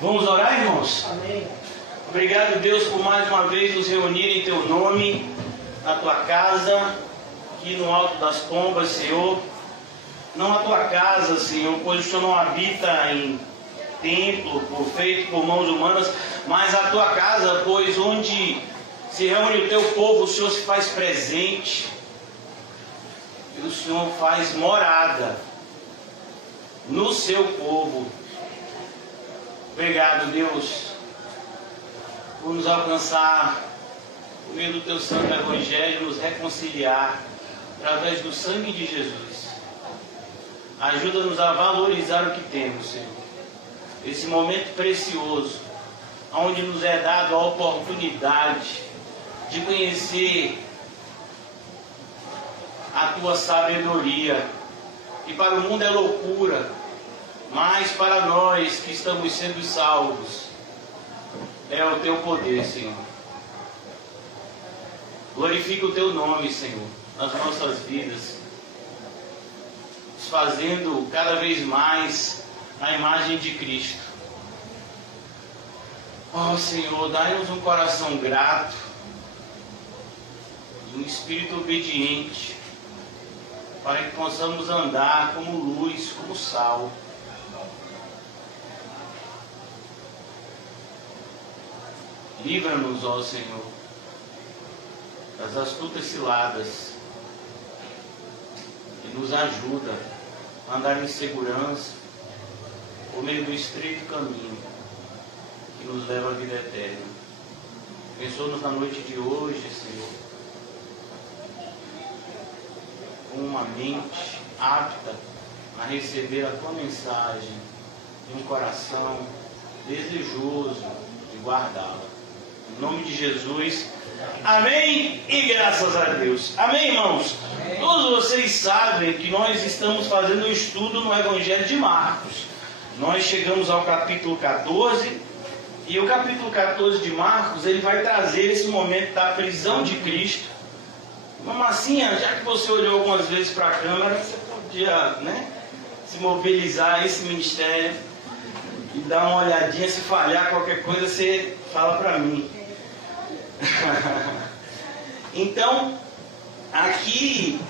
Vamos orar, irmãos? Amém. Obrigado, Deus, por mais uma vez nos reunir em Teu nome, na Tua casa, aqui no alto das pombas, Senhor. Não a Tua casa, Senhor, pois o Senhor não habita em templo feito por mãos humanas, mas a Tua casa, pois onde se reúne o Teu povo, o Senhor se faz presente e o Senhor faz morada no Seu povo. Obrigado, Deus, por nos alcançar por meio do Teu Santo Evangelho, nos reconciliar através do sangue de Jesus. Ajuda-nos a valorizar o que temos, Senhor. Esse momento precioso, onde nos é dado a oportunidade de conhecer a Tua sabedoria, que para o mundo é loucura, mas para nós que estamos sendo salvos, é o Teu poder, Senhor. Glorifica o Teu nome, Senhor, nas nossas vidas, nos fazendo cada vez mais a imagem de Cristo. Oh, Senhor, dai-nos um coração grato, um espírito obediente, para que possamos andar como luz, como sal. Livra-nos, ó Senhor, das astutas ciladas e nos ajuda a andar em segurança por meio do estreito caminho que nos leva à vida eterna. Abençoa-nos na noite de hoje, Senhor, com uma mente apta a receber a Tua mensagem e um coração desejoso de guardá-la. Em nome de Jesus, amém e graças a Deus. Amém, irmãos? Amém. Todos vocês sabem que nós estamos fazendo um estudo no Evangelho de Marcos. Nós chegamos ao capítulo 14 e o capítulo 14 de Marcos, ele vai trazer esse momento da prisão de Cristo. Mamassinha, já que você olhou algumas vezes para a câmera, você podia, se mobilizar esse ministério e dar uma olhadinha. Se falhar qualquer coisa, você fala para mim. Então, aqui,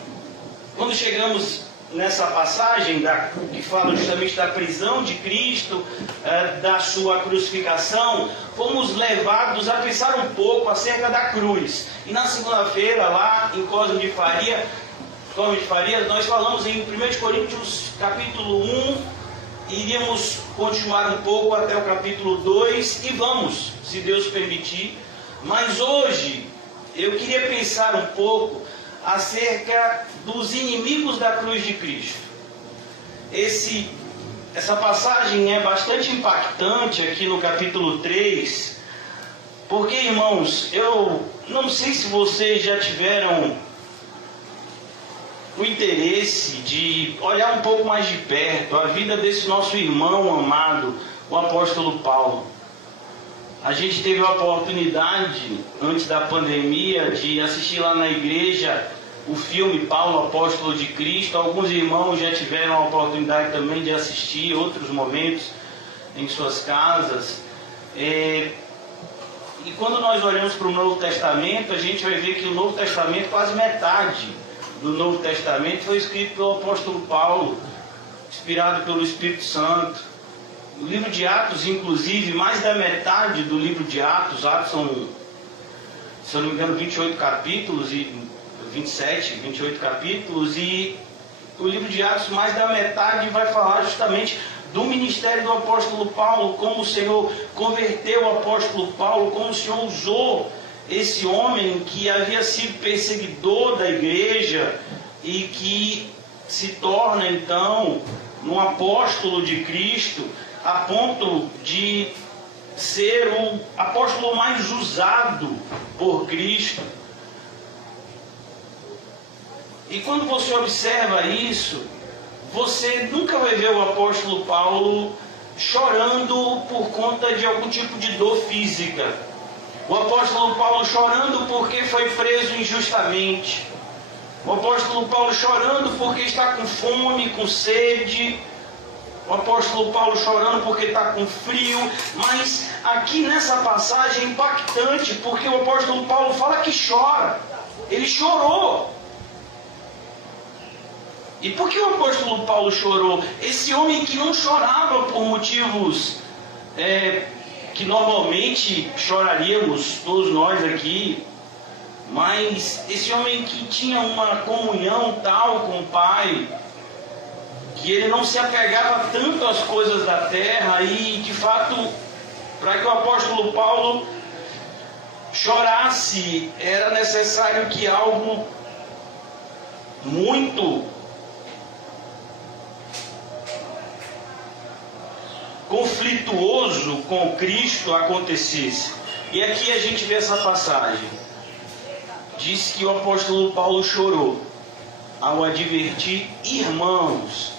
quando chegamos nessa passagem que fala justamente da prisão de Cristo, da sua crucificação, fomos levados a pensar um pouco acerca da cruz. E na segunda-feira, lá em Cosme de Faria, nós falamos em 1 Coríntios capítulo 1, iríamos continuar um pouco até o capítulo 2, e vamos, se Deus permitir. Mas hoje eu queria pensar um pouco acerca dos inimigos da cruz de Cristo. Essa passagem é bastante impactante aqui no capítulo 3, porque, irmãos, eu não sei se vocês já tiveram o interesse de olhar um pouco mais de perto a vida desse nosso irmão amado, o apóstolo Paulo. A gente teve a oportunidade, antes da pandemia, de assistir lá na igreja o filme Paulo, Apóstolo de Cristo. Alguns irmãos já tiveram a oportunidade também de assistir outros momentos em suas casas. E quando nós olhamos para o Novo Testamento, a gente vai ver que o Novo Testamento, quase metade do Novo Testamento foi escrito pelo apóstolo Paulo, inspirado pelo Espírito Santo. O livro de Atos, inclusive, mais da metade do livro de Atos são, se eu não me engano, 28 capítulos, e 28 capítulos, e o livro de Atos, mais da metade, vai falar justamente do ministério do apóstolo Paulo, como o Senhor converteu o apóstolo Paulo, como o Senhor usou esse homem que havia sido perseguidor da igreja e que se torna então um apóstolo de Cristo, a ponto de ser o apóstolo mais usado por Cristo. E quando você observa isso, você nunca vai ver o apóstolo Paulo chorando por conta de algum tipo de dor física. O apóstolo Paulo chorando porque foi preso injustamente. O apóstolo Paulo chorando porque está com fome, com sede. O apóstolo Paulo chorando porque está com frio, mas aqui nessa passagem é impactante, porque o apóstolo Paulo fala que chora. Ele chorou. E por que o apóstolo Paulo chorou? Esse homem que não chorava por motivos que normalmente choraríamos, todos nós aqui, mas esse homem que tinha uma comunhão tal com o Pai, que ele não se apegava tanto às coisas da terra, e de fato, para que o apóstolo Paulo chorasse, era necessário que algo muito conflituoso com Cristo acontecesse. E aqui a gente vê essa passagem. Diz que o apóstolo Paulo chorou ao advertir irmãos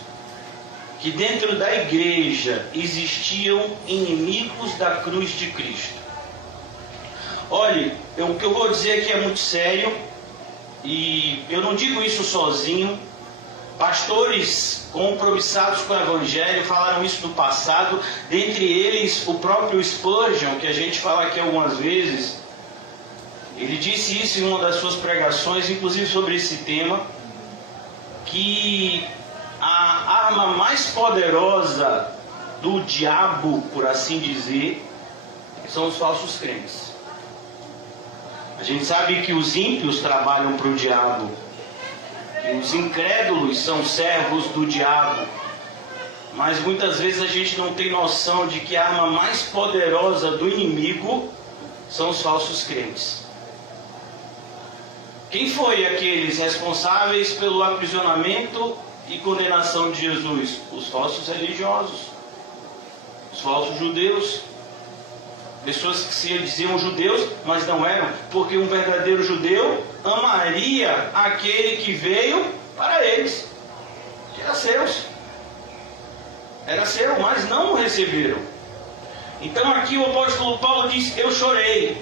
que dentro da igreja existiam inimigos da cruz de Cristo. Olhe, o que eu vou dizer aqui é muito sério, e eu não digo isso sozinho. Pastores compromissados com o Evangelho falaram isso no passado, dentre eles o próprio Spurgeon, que a gente fala aqui algumas vezes. Ele disse isso em uma das suas pregações, inclusive sobre esse tema, que a arma mais poderosa do diabo, por assim dizer, são os falsos crentes. A gente sabe que os ímpios trabalham para o diabo, que os incrédulos são servos do diabo, mas muitas vezes a gente não tem noção de que a arma mais poderosa do inimigo são os falsos crentes. Quem foi aqueles responsáveis pelo aprisionamento e condenação de Jesus? Os falsos religiosos, os falsos judeus, pessoas que se diziam judeus, mas não eram, porque um verdadeiro judeu amaria aquele que veio para eles, que era seu, mas não o receberam. Então aqui o apóstolo Paulo diz: eu chorei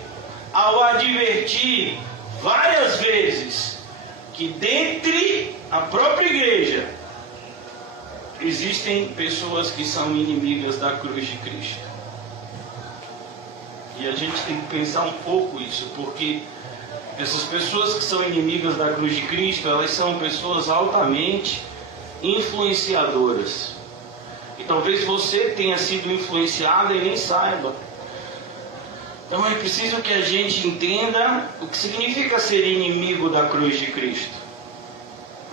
ao advertir várias vezes que dentre a própria igreja existem pessoas que são inimigas da cruz de Cristo. E a gente tem que pensar um pouco isso, porque essas pessoas que são inimigas da cruz de Cristo, elas são pessoas altamente influenciadoras. E talvez você tenha sido influenciado e nem saiba. Então é preciso que a gente entenda o que significa ser inimigo da cruz de Cristo.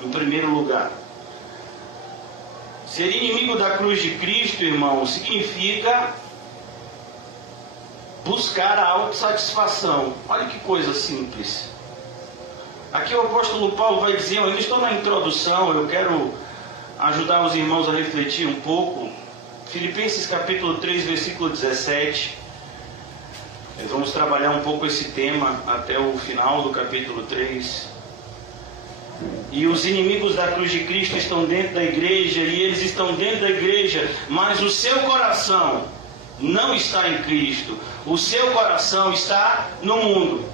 Em primeiro lugar, ser inimigo da cruz de Cristo, irmão, significa buscar a autossatisfação. Olha que coisa simples. Aqui o apóstolo Paulo vai dizer, eu ainda estou na introdução, eu quero ajudar os irmãos a refletir um pouco. Filipenses capítulo 3, versículo 17. Nós vamos trabalhar um pouco esse tema até o final do capítulo 3. E os inimigos da cruz de Cristo estão dentro da igreja, e eles estão dentro da igreja, mas o seu coração não está em Cristo. O seu coração está no mundo.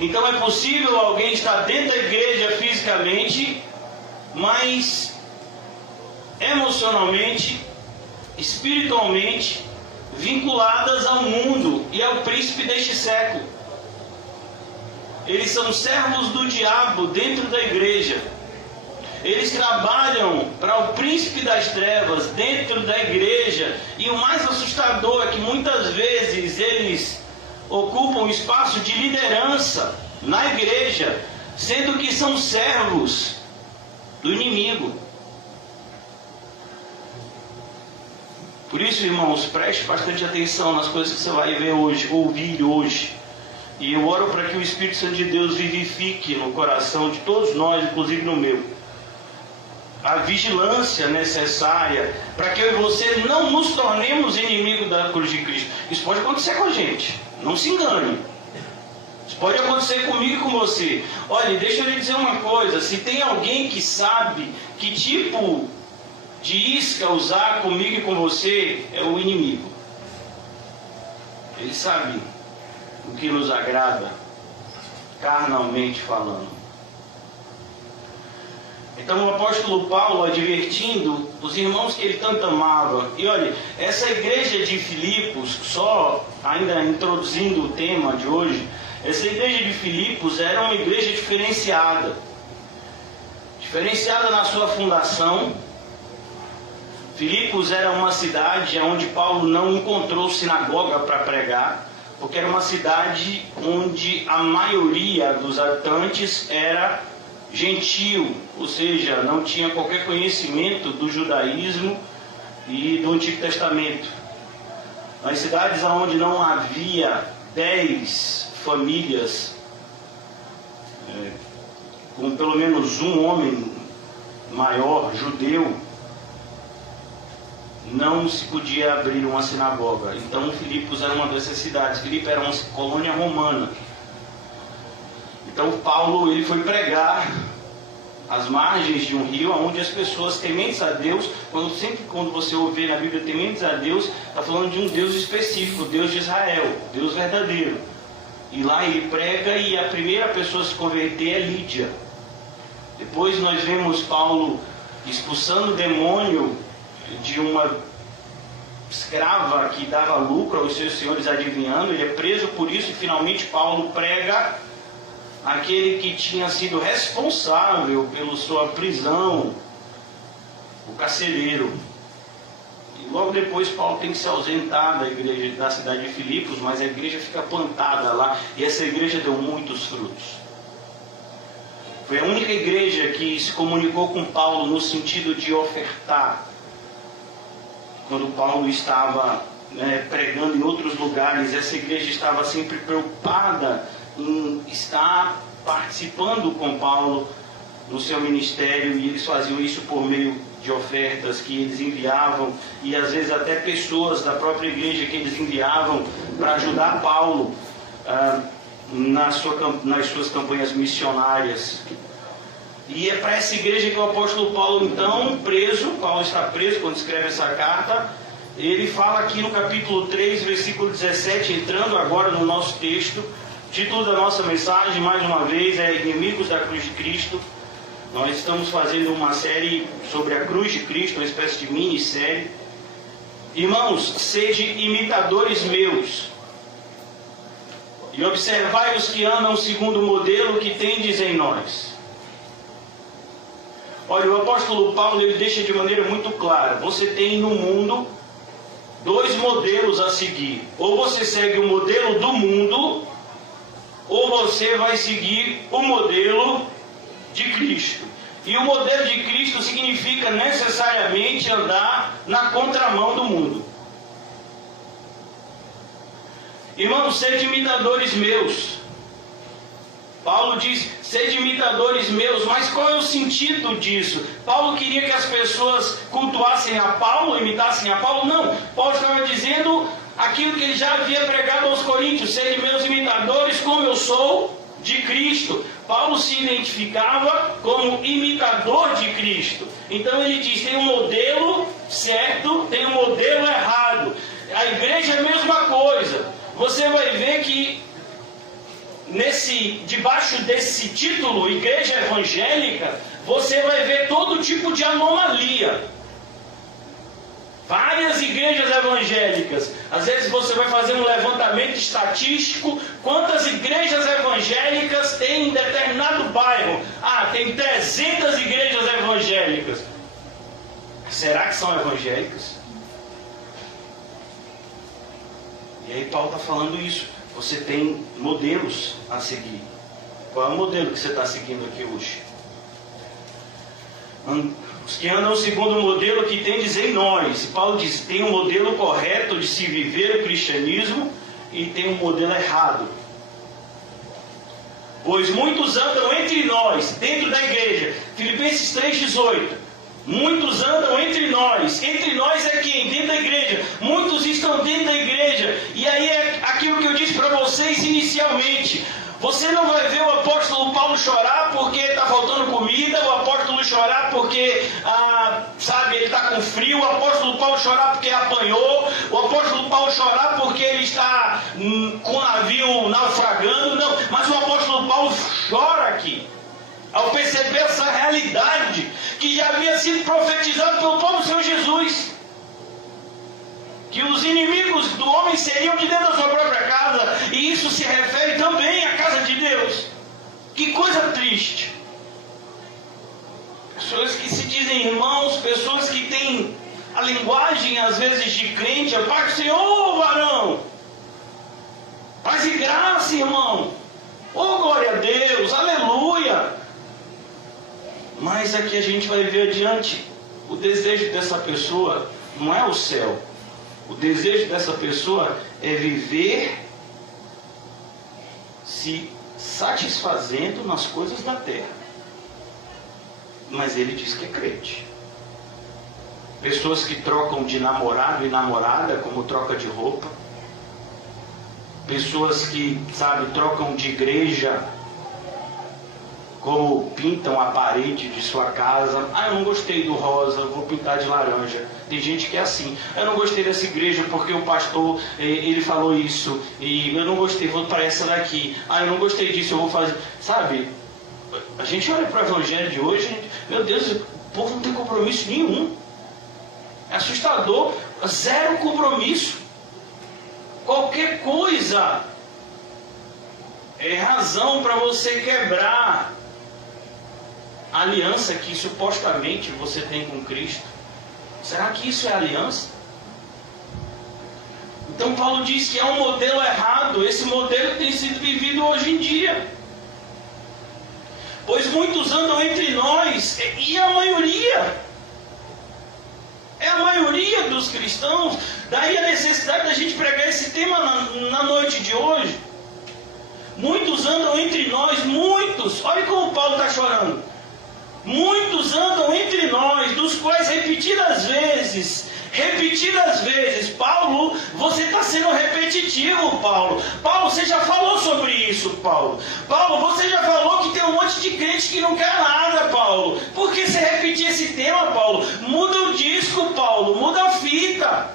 Então é possível alguém estar dentro da igreja fisicamente, mas emocionalmente, espiritualmente, vinculadas ao mundo e ao príncipe deste século. Eles são servos do diabo dentro da igreja. Eles trabalham para o príncipe das trevas dentro da igreja. E o mais assustador é que muitas vezes eles ocupam espaço de liderança na igreja, sendo que são servos do inimigo. Por isso, irmãos, preste bastante atenção nas coisas que você vai ver hoje, ouvir hoje. E eu oro para que o Espírito Santo de Deus vivifique no coração de todos nós, inclusive no meu, a vigilância necessária para que eu e você não nos tornemos inimigos da cruz de Cristo. Isso pode acontecer com a gente, não se engane. Isso pode acontecer comigo e com você. Olha, deixa eu lhe dizer uma coisa, se tem alguém que sabe que tipo de isca usar comigo e com você, é o inimigo. Ele sabe o que nos agrada, carnalmente falando. Então o apóstolo Paulo advertindo os irmãos que ele tanto amava. E olha, essa igreja de Filipos, só ainda introduzindo o tema de hoje, essa igreja de Filipos era uma igreja diferenciada. Diferenciada na sua fundação. Filipos era uma cidade onde Paulo não encontrou sinagoga para pregar, porque era uma cidade onde a maioria dos habitantes era gentil, ou seja, não tinha qualquer conhecimento do judaísmo e do Antigo Testamento. Nas cidades onde não havia 10 famílias, com pelo menos um homem maior, judeu, não se podia abrir uma sinagoga. Então Filipos era uma dessas cidades. Filipos era uma colônia romana. Então Paulo ele foi pregar às margens de um rio, onde as pessoas tementes a Deus, quando você ouvir na Bíblia tementes a Deus, está falando de um Deus específico, o Deus de Israel, Deus verdadeiro. E lá ele prega e a primeira pessoa a se converter é Lídia. Depois nós vemos Paulo expulsando o demônio de uma escrava que dava lucro aos seus senhores adivinhando. Ele é preso por isso e finalmente Paulo prega aquele que tinha sido responsável pela sua prisão, o carcereiro. E logo depois Paulo tem que se ausentar da igreja da cidade de Filipos, mas a igreja fica plantada lá e essa igreja deu muitos frutos. Foi a única igreja que se comunicou com Paulo no sentido de ofertar. Quando Paulo estava pregando em outros lugares, essa igreja estava sempre preocupada em estar participando com Paulo no seu ministério, e eles faziam isso por meio de ofertas que eles enviavam, e às vezes até pessoas da própria igreja que eles enviavam para ajudar Paulo nas suas campanhas missionárias. E é para essa igreja que o apóstolo Paulo, então, Paulo está preso quando escreve essa carta. Ele fala aqui no capítulo 3, versículo 17, entrando agora no nosso texto. O título da nossa mensagem, mais uma vez, é Inimigos da Cruz de Cristo. Nós estamos fazendo uma série sobre a Cruz de Cristo, uma espécie de minissérie. Irmãos, sede imitadores meus, e observai os que andam segundo o modelo que tendes em nós. Olha, o apóstolo Paulo ele deixa de maneira muito clara: você tem no mundo dois modelos a seguir. Ou você segue o modelo do mundo, ou você vai seguir o modelo de Cristo. E o modelo de Cristo significa necessariamente andar na contramão do mundo. Irmãos, sede imitadores meus. Paulo diz, sede imitadores meus, mas qual é o sentido disso? Paulo queria que as pessoas cultuassem a Paulo, imitassem a Paulo? Não, Paulo estava dizendo aquilo que ele já havia pregado aos coríntios: sede meus imitadores como eu sou de Cristo. Paulo se identificava como imitador de Cristo. Então ele diz, tem um modelo certo, tem um modelo errado. A igreja é a mesma coisa. Você vai ver que debaixo desse título, igreja evangélica, você vai ver todo tipo de anomalia. Várias igrejas evangélicas. Às vezes você vai fazer um levantamento estatístico, quantas igrejas evangélicas tem em determinado bairro. Tem 300 igrejas evangélicas. Será que são evangélicas? E aí Paulo está falando isso. Você tem modelos a seguir. Qual é o modelo que você está seguindo aqui hoje? Os que andam segundo o modelo que tendes em nós. Paulo diz, tem um modelo correto de se viver o cristianismo e tem um modelo errado. Pois muitos andam entre nós, dentro da igreja. Filipenses 3,18. Muitos andam entre nós. Entre nós é quem? Dentro da igreja. Muitos estão dentro da igreja. E aí é aquilo que eu disse para vocês inicialmente. Você não vai ver o apóstolo Paulo chorar porque está faltando comida, o apóstolo chorar porque, ele está com frio, o apóstolo Paulo chorar porque apanhou, o apóstolo Paulo chorar porque ele está com o navio naufragando. Não, mas o apóstolo Paulo chora aqui. ao perceber essa realidade que já havia sido profetizado pelo próprio Senhor Jesus, que os inimigos do homem seriam de dentro da sua própria casa, e isso se refere também à casa de Deus. Que coisa triste. Pessoas que se dizem irmãos, pessoas que têm a linguagem às vezes de crente, a paz do Senhor, varão, paz e graça, irmão, oh glória a Deus, aleluia. Mas aqui a gente vai ver adiante, o desejo dessa pessoa não é o céu. O desejo dessa pessoa é viver se satisfazendo nas coisas da terra. Mas ele diz que é crente. Pessoas que trocam de namorado e namorada como troca de roupa. Pessoas que, trocam de igreja como pintam a parede de sua casa. Eu não gostei do rosa, vou pintar de laranja. Tem gente que é assim. Eu não gostei dessa igreja porque o pastor, ele falou isso. E eu não gostei, vou para essa daqui. Eu não gostei disso, eu vou fazer. A gente olha para o evangelho de hoje, meu Deus, o povo não tem compromisso nenhum. É assustador, zero compromisso. Qualquer coisa é razão para você quebrar a aliança que supostamente você tem com Cristo. Será que isso é aliança? Então Paulo diz que é um modelo errado. Esse modelo tem sido vivido hoje em dia. Pois muitos andam entre nós, e a maioria, é a maioria dos cristãos. Daí a necessidade da gente pregar esse tema na noite de hoje. Muitos andam entre nós, muitos, olha como Paulo está chorando. Muitos andam entre nós, dos quais repetidas vezes, Paulo, você está sendo repetitivo, Paulo. Paulo, você já falou sobre isso, Paulo. Paulo, você já falou que tem um monte de crente que não quer nada, Paulo. Por que você repetir esse tema, Paulo? Muda o disco, Paulo, muda a fita.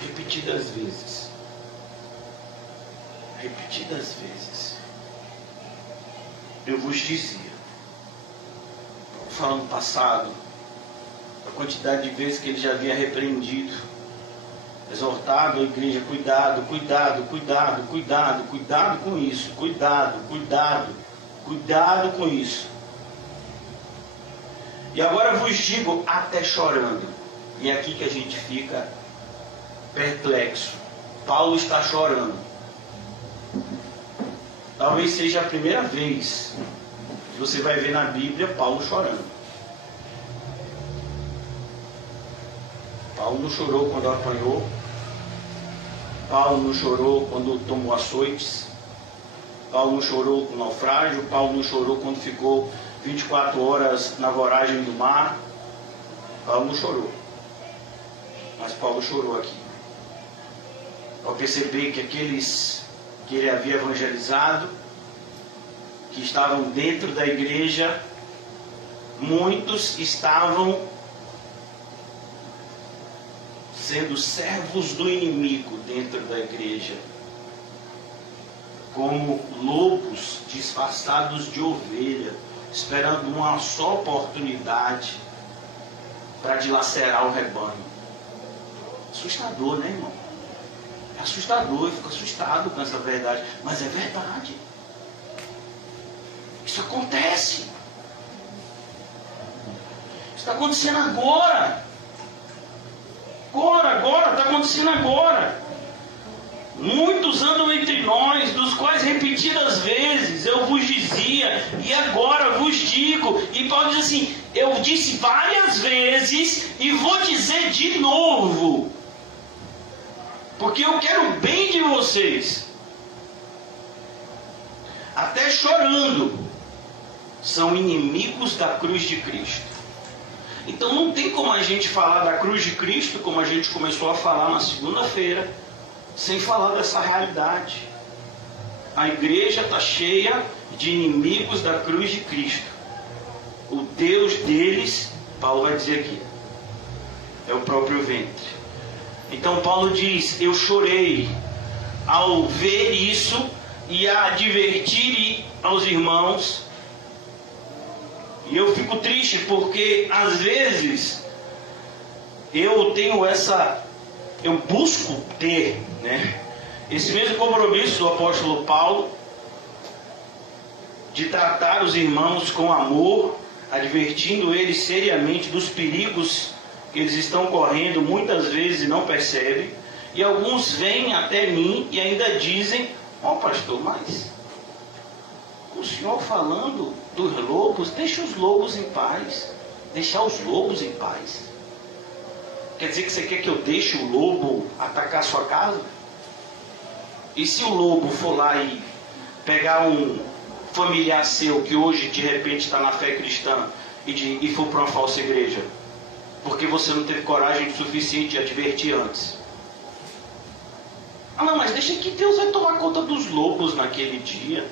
Repetidas vezes. Eu vos dizia, falando passado, a quantidade de vezes que ele já havia repreendido, exortado a igreja, cuidado com isso, cuidado com isso. E agora vos digo, até chorando, e é aqui que a gente fica perplexo. Paulo está chorando. Talvez seja a primeira vez que você vai ver na Bíblia Paulo chorando. Paulo não chorou quando apanhou. Paulo não chorou quando tomou açoites. Paulo não chorou com o naufrágio. Paulo não chorou quando ficou 24 horas na voragem do mar. Paulo não chorou. Mas Paulo chorou aqui. Ao perceber que aqueles que ele havia evangelizado, que estavam dentro da igreja, muitos estavam sendo servos do inimigo dentro da igreja, como lobos disfarçados de ovelha, esperando uma só oportunidade para dilacerar o rebanho. Assustador, né, irmão? É assustador, eu fico assustado com essa verdade, mas é verdade. Isso acontece. Isso está acontecendo agora. Agora, está acontecendo agora. Muitos andam entre nós, dos quais repetidas vezes eu vos dizia, e agora vos digo. E Paulo diz assim, eu disse várias vezes e vou dizer de novo, porque eu quero o bem de vocês. Até chorando, são inimigos da cruz de Cristo. Então não tem como a gente falar da cruz de Cristo, como a gente começou a falar na segunda-feira, sem falar dessa realidade. A igreja está cheia de inimigos da cruz de Cristo. O Deus deles, Paulo vai dizer aqui, é o próprio ventre. Então Paulo diz, eu chorei ao ver isso e a advertir aos irmãos E eu fico triste porque às vezes eu busco ter, né, esse mesmo compromisso do apóstolo Paulo de tratar os irmãos com amor, advertindo eles seriamente dos perigos que eles estão correndo muitas vezes e não percebem. E alguns vêm até mim e ainda dizem: ó, pastor, mas o senhor falando dos lobos, deixa os lobos em paz. Deixar os lobos em paz. Quer dizer que você quer que eu deixe o lobo atacar a sua casa? E se o lobo for lá e pegar um familiar seu que hoje de repente está na fé cristã e for para uma falsa igreja? Porque você não teve coragem suficiente de advertir antes. Ah não, mas deixa que Deus vai tomar conta dos lobos naquele dia.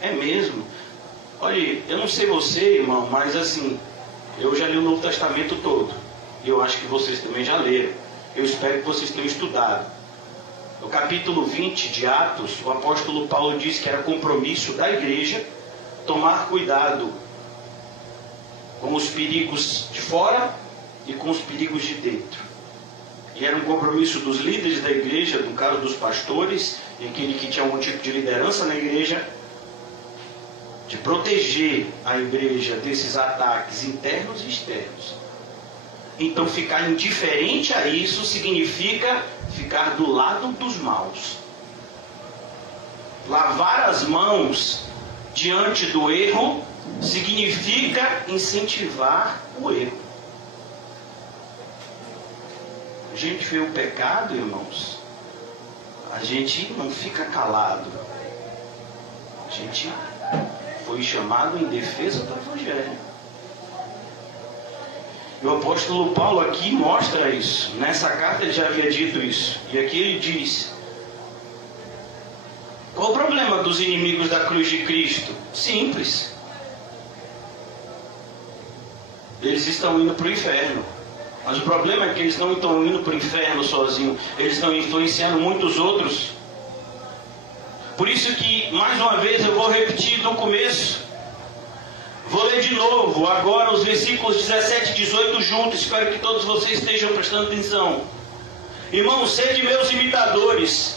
É mesmo? Olha, eu não sei você, irmão, mas assim, eu já li o Novo Testamento todo. E eu acho que vocês também já leram. Eu espero que vocês tenham estudado. No capítulo 20 de Atos, o apóstolo Paulo diz que era compromisso da igreja tomar cuidado com os perigos de fora e com os perigos de dentro. E era um compromisso dos líderes da igreja, no caso dos pastores, e aquele que tinha algum tipo de liderança na igreja, de proteger a igreja desses ataques internos e externos. Então ficar indiferente a isso significa ficar do lado dos maus. Lavar as mãos diante do erro significa incentivar o erro. A gente vê o pecado, irmãos, a gente não fica calado. A gente foi chamado em defesa do Evangelho. E o apóstolo Paulo aqui mostra isso. Nessa carta ele já havia dito isso. E aqui ele diz: qual o problema dos inimigos da cruz de Cristo? Simples. Eles estão indo para o inferno. Mas o problema é que eles não estão indo para o inferno sozinhos. Eles estão influenciando muitos outros. Por isso que, mais uma vez, eu vou repetir do começo. Vou ler de novo, agora os versículos 17 e 18 juntos. Espero que todos vocês estejam prestando atenção. Irmãos, sede meus imitadores,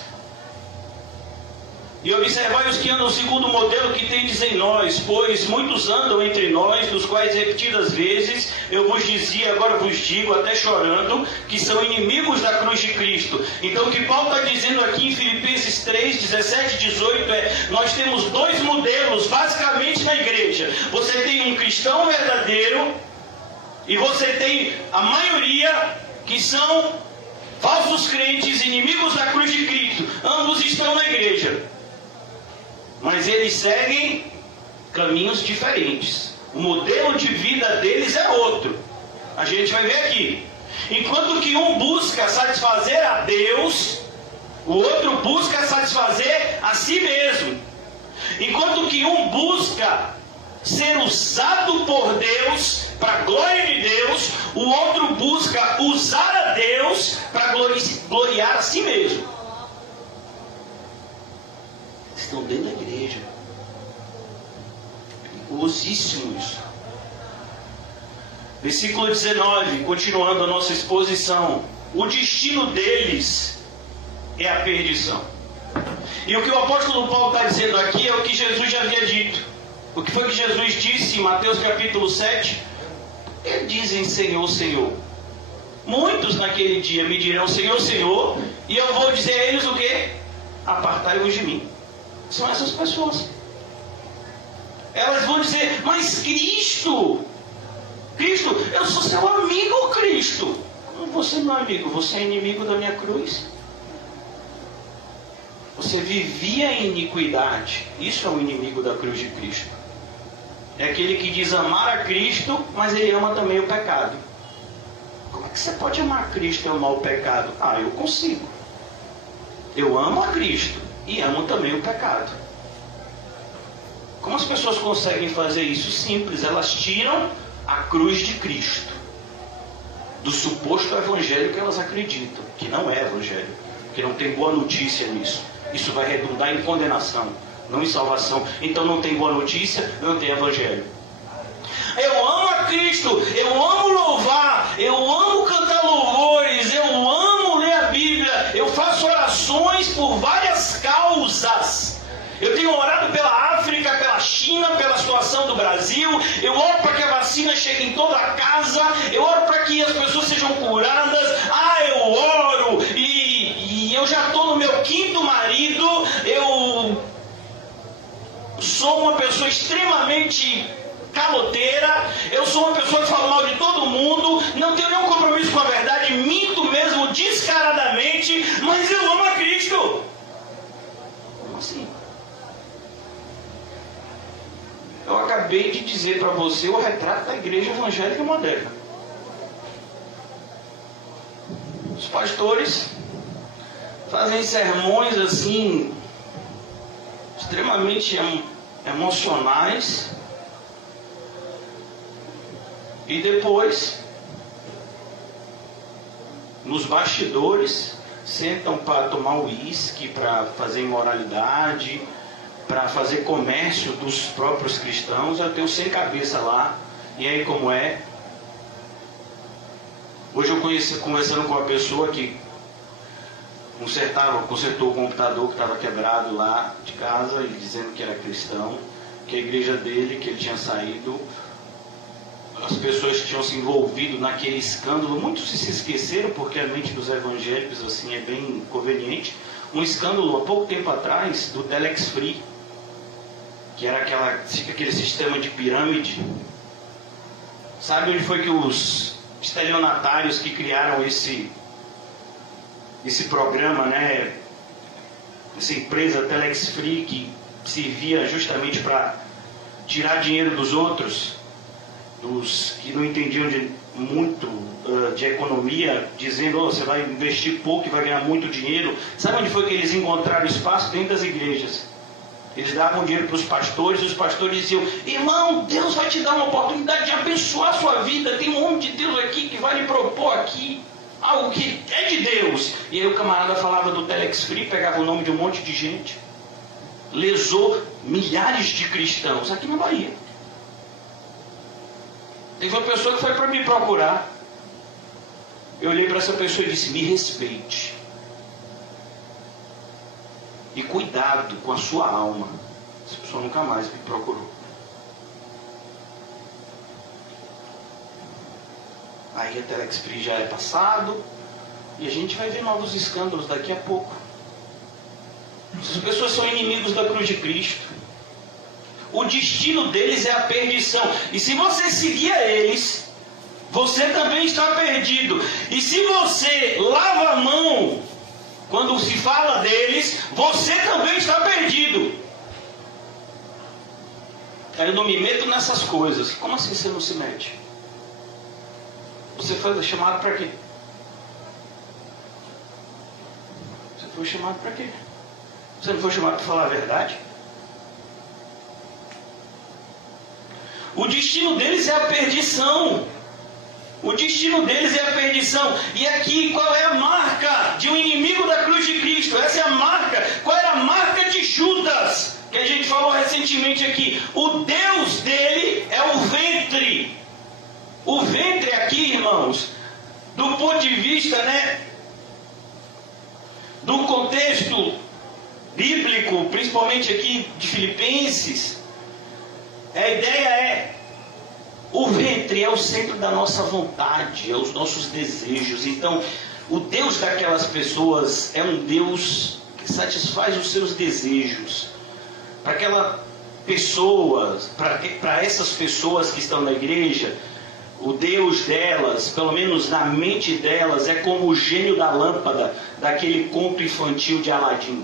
e observai os que andam segundo o modelo que tendes em nós, pois muitos andam entre nós, dos quais repetidas vezes eu vos dizia, agora vos digo, até chorando, que são inimigos da cruz de Cristo. Então o que Paulo está dizendo aqui em Filipenses 3, 17 e 18 é: nós temos dois modelos basicamente na igreja. Você tem um cristão verdadeiro e você tem a maioria que são falsos crentes, inimigos da cruz de Cristo. Ambos estão na igreja, mas eles seguem caminhos diferentes. O modelo de vida deles é outro. A gente vai ver aqui. Enquanto que um busca satisfazer a Deus, o outro busca satisfazer a si mesmo. Enquanto que um busca ser usado por Deus, para a glória de Deus, o outro busca usar a Deus para gloriar a si mesmo. Estão dentro da igreja. Perigosíssimo isso. Versículo 19, continuando a nossa exposição: o destino deles é a perdição. E o que o apóstolo Paulo está dizendo aqui é o que Jesus já havia dito. O que foi que Jesus disse em Mateus capítulo 7? Eles dizem Senhor, Senhor. Muitos naquele dia me dirão Senhor, Senhor, e eu vou dizer a eles o quê? Apartai-vos de mim. São essas pessoas. Elas vão dizer: mas Cristo, eu sou seu amigo, Cristo. Você não é amigo, você é inimigo da minha cruz. Você vivia em iniquidade. Isso é um inimigo da cruz de Cristo. É aquele que diz amar a Cristo, mas ele ama também o pecado. Como é que você pode amar a Cristo e amar o pecado? Ah, eu consigo. Eu amo a Cristo e amo também o pecado. Como as pessoas conseguem fazer isso? Simples, elas tiram a cruz de Cristo do suposto evangelho que elas acreditam, que não é evangelho, que não tem boa notícia nisso. Isso vai redundar em condenação, não em salvação. Então não tem boa notícia, não tem evangelho. eu amo a Cristo, eu amo louvar, eu amo cantar louvores, eu amo ler a Bíblia, eu faço orações por várias causas. Eu tenho orado pela África, pela China, pela situação do Brasil. Eu oro para que a vacina chegue em toda a casa. Eu oro para que as pessoas sejam curadas. Eu oro e eu já estou no meu 5º marido. Eu sou uma pessoa extremamente caloteira. Eu sou uma pessoa que fala mal de todo mundo. Não tenho nenhum compromisso com a verdade. Minto mesmo descaradamente. Mas eu amo a Cristo. Como assim? Eu acabei de dizer para você o retrato da igreja evangélica moderna. Os pastores fazem sermões assim, extremamente emocionais, e depois, nos bastidores, sentam para tomar uísque, para fazer imoralidade, para fazer comércio dos próprios cristãos. Eu tenho sem cabeça lá. E aí como é? Hoje eu conversando com uma pessoa que consertou o computador que estava quebrado lá de casa, e dizendo que era cristão, que a igreja dele, que ele tinha saído, as pessoas que tinham se envolvido naquele escândalo, muitos se esqueceram, porque a mente dos evangélicos assim é bem conveniente. Um escândalo há pouco tempo atrás do Telex Free, que era aquele sistema de pirâmide. Sabe onde foi que os estelionatários que criaram esse programa, né? Essa empresa Telex Free, que servia justamente para tirar dinheiro dos outros, dos que não entendiam muito de economia, dizendo: você vai investir pouco e vai ganhar muito dinheiro. Sabe onde foi que eles encontraram espaço? Dentro das igrejas. Eles davam dinheiro para os pastores, e os pastores diziam: irmão, Deus vai te dar uma oportunidade de abençoar a sua vida. Tem um homem de Deus aqui que vai lhe propor aqui algo que é de Deus. E aí o camarada falava do Telex Free, pegava o nome de um monte de gente, lesou milhares de cristãos aqui na Bahia. Teve uma pessoa que foi para me procurar. Eu olhei para essa pessoa e disse: me respeite. E cuidado com a sua alma. Essa pessoa nunca mais me procurou. Aí a Telex Free já é passado. E a gente vai ver novos escândalos daqui a pouco. Essas pessoas são inimigos da cruz de Cristo. O destino deles é a perdição. E se você seguir a eles, você também está perdido. E se você lava a mão quando se fala deles, você também está perdido. Eu não me meto nessas coisas. Como assim você não se mete? Você foi chamado para quê? Você foi chamado para quê? Você não foi chamado para falar a verdade? O destino deles é a perdição. O destino deles é a perdição. E aqui, qual é a marca de um inimigo da cruz de Cristo? Essa é a marca. Qual era a marca de Judas? Que a gente falou recentemente aqui. O Deus dele é o ventre. O ventre aqui, irmãos, do ponto de vista, do contexto bíblico, principalmente aqui de Filipenses, a ideia é: o ventre é o centro da nossa vontade, é os nossos desejos. Então, o Deus daquelas pessoas é um Deus que satisfaz os seus desejos. Para aquela pessoa, para essas pessoas que estão na igreja, o Deus delas, pelo menos na mente delas, é como o gênio da lâmpada daquele conto infantil de Aladim.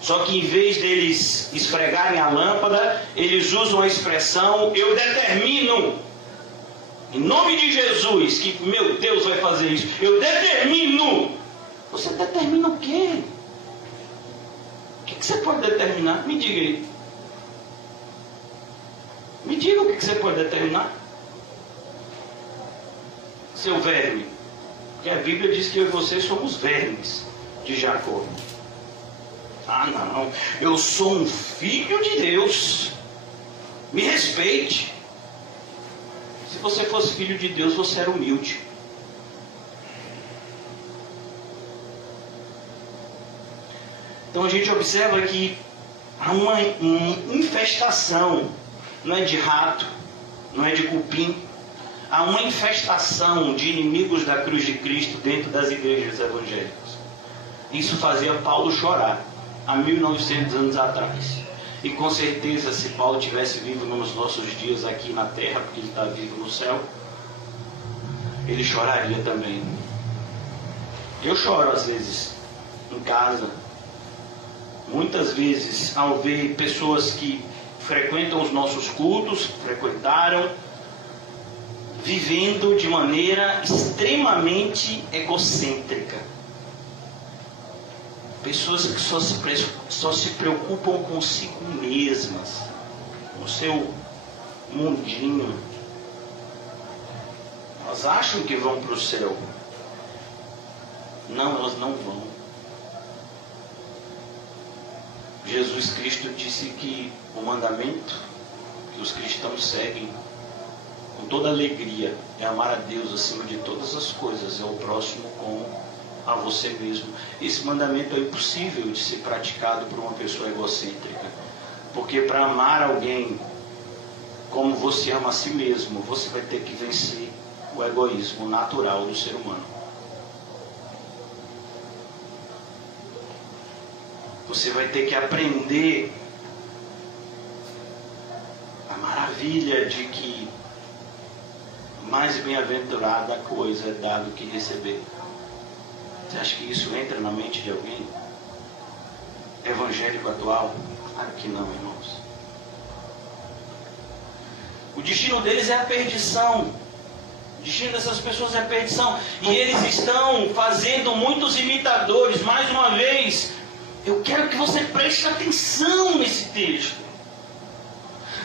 Só que em vez deles esfregarem a lâmpada, eles usam a expressão: eu determino, em nome de Jesus, que meu Deus vai fazer isso. Eu determino. Você determina o quê? O que você pode determinar? Me diga aí. Me diga o que você pode determinar. Seu verme. Porque a Bíblia diz que eu e você somos vermes de Jacó. Ah, não, eu sou um filho de Deus. Me respeite. Se você fosse filho de Deus, você era humilde. Então a gente observa que há uma infestação, não é de rato, não é de cupim, há uma infestação de inimigos da cruz de Cristo dentro das igrejas evangélicas. Isso fazia Paulo chorar há 1900 anos atrás. E com certeza, se Paulo tivesse vivo nos nossos dias aqui na terra, porque ele está vivo no céu, ele choraria também. Eu choro às vezes em casa, muitas vezes, ao ver pessoas que frequentam os nossos cultos, frequentaram, vivendo de maneira extremamente egocêntrica. Pessoas que só se preocupam consigo mesmas, com o seu mundinho. Elas acham que vão para o céu. Não, elas não vão. Jesus Cristo disse que o mandamento que os cristãos seguem com toda alegria é amar a Deus acima de todas as coisas, é o próximo como a você mesmo. Esse mandamento é impossível de ser praticado por uma pessoa egocêntrica, porque para amar alguém como você ama a si mesmo, você vai ter que vencer o egoísmo natural do ser humano. Você vai ter que aprender a maravilha de que mais bem-aventurada coisa é dar do que receber. Você acha que isso entra na mente de alguém evangélico atual? Claro que não, irmãos. O destino deles é a perdição. O destino dessas pessoas é a perdição. E eles estão fazendo muitos imitadores. Mais uma vez, eu quero que você preste atenção nesse texto.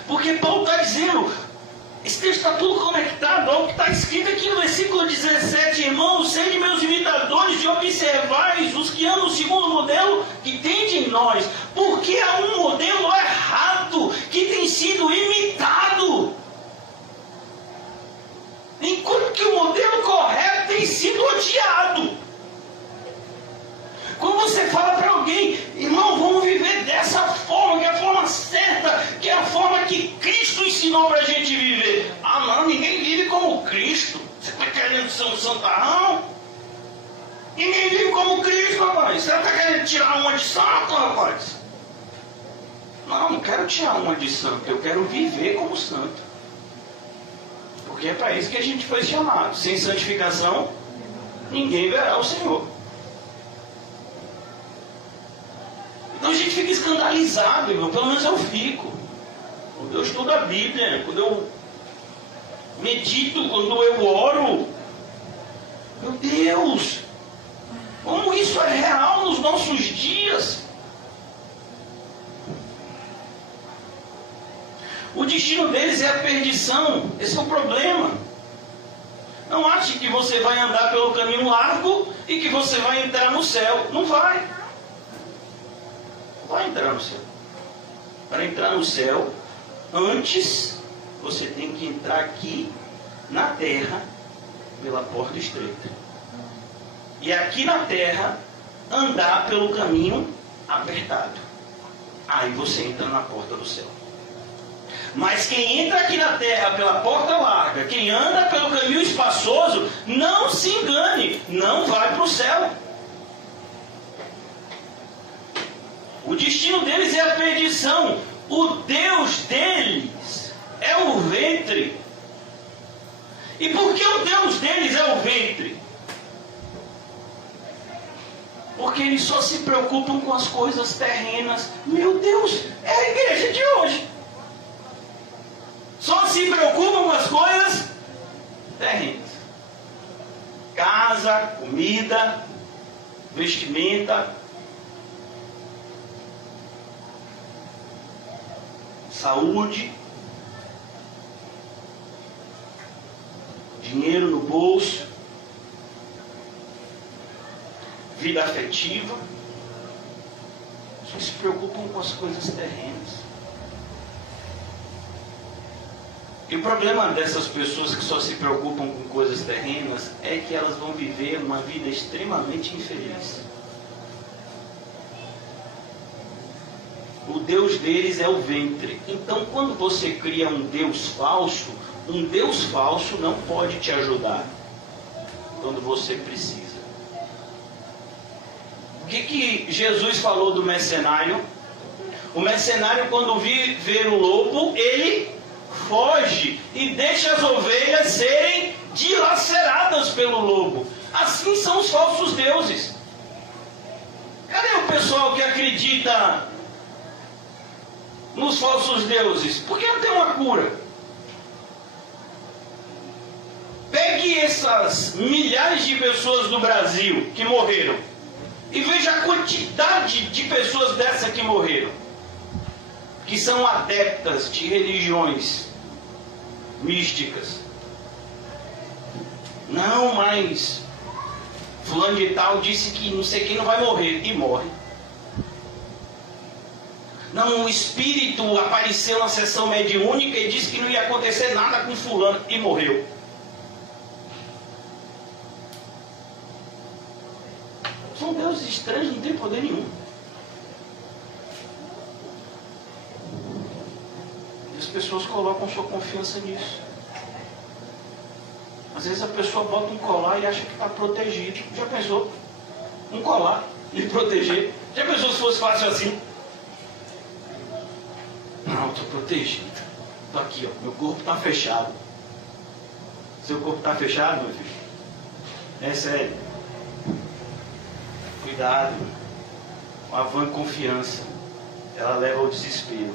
Porque Paulo está dizendo... Esse texto está tudo conectado ao que está escrito aqui no versículo 17. Irmãos, sede meus imitadores e observais os que andam segundo o modelo que tem de nós. Porque há um modelo errado que tem sido imitado, enquanto que o modelo correto tem sido odiado. Quando você fala para alguém, irmão, vamos viver dessa forma, que é a forma certa, que é a forma que Cristo ensinou para a gente viver. Ah, não, ninguém vive como Cristo. Você está querendo ser um santarrão? Ninguém vive como Cristo, rapaz. Você está querendo tirar uma de santo, rapaz? Não, não quero tirar uma de santo. Eu quero viver como santo. Porque é para isso que a gente foi chamado. Sem santificação, ninguém verá o Senhor. Então a gente fica escandalizado, irmão. Pelo menos eu fico. Quando eu estudo a Bíblia, quando eu medito, quando eu oro. Meu Deus! Como isso é real nos nossos dias. O destino deles é a perdição. Esse é o problema. Não ache que você vai andar pelo caminho largo e que você vai entrar no céu. Não vai. Vai entrar no céu. Para entrar no céu, antes você tem que entrar aqui na terra pela porta estreita. E aqui na terra andar pelo caminho apertado. Aí você entra na porta do céu. Mas quem entra aqui na terra pela porta larga, quem anda pelo caminho espaçoso, não se engane, não vai para o céu. O destino deles é a perdição. O Deus deles é o ventre. E por que o Deus deles é o ventre? Porque eles só se preocupam com as coisas terrenas. Meu Deus, é a igreja de hoje. Só se preocupam com as coisas terrenas. Casa, comida, vestimenta, saúde, dinheiro no bolso, vida afetiva. Só se preocupam com as coisas terrenas. E o problema dessas pessoas que só se preocupam com coisas terrenas é que elas vão viver uma vida extremamente infeliz. O Deus deles é o ventre. Então, quando você cria um Deus falso não pode te ajudar quando você precisa. O que Jesus falou do mercenário? O mercenário, quando vê o lobo, ele foge e deixa as ovelhas serem dilaceradas pelo lobo. Assim são os falsos deuses. Cadê o pessoal que acredita nos falsos deuses? Por que não tem uma cura? Pegue essas milhares de pessoas do Brasil que morreram e veja a quantidade de pessoas dessa que morreram, que são adeptas de religiões místicas. Não, mas fulano de tal disse que não sei quem não vai morrer, e morre. Não, o espírito apareceu na sessão mediúnica e disse que não ia acontecer nada com fulano, e morreu. São deuses estranhos, não tem poder nenhum. E as pessoas colocam sua confiança nisso. Às vezes a pessoa bota um colar e acha que está protegido. Já pensou? Um colar e proteger. Já pensou se fosse fácil assim? Não, estou protegido. Estou aqui, ó. Meu corpo está fechado. Seu corpo está fechado, meu filho? É sério. Cuidado. A vã confiança, ela leva ao desespero.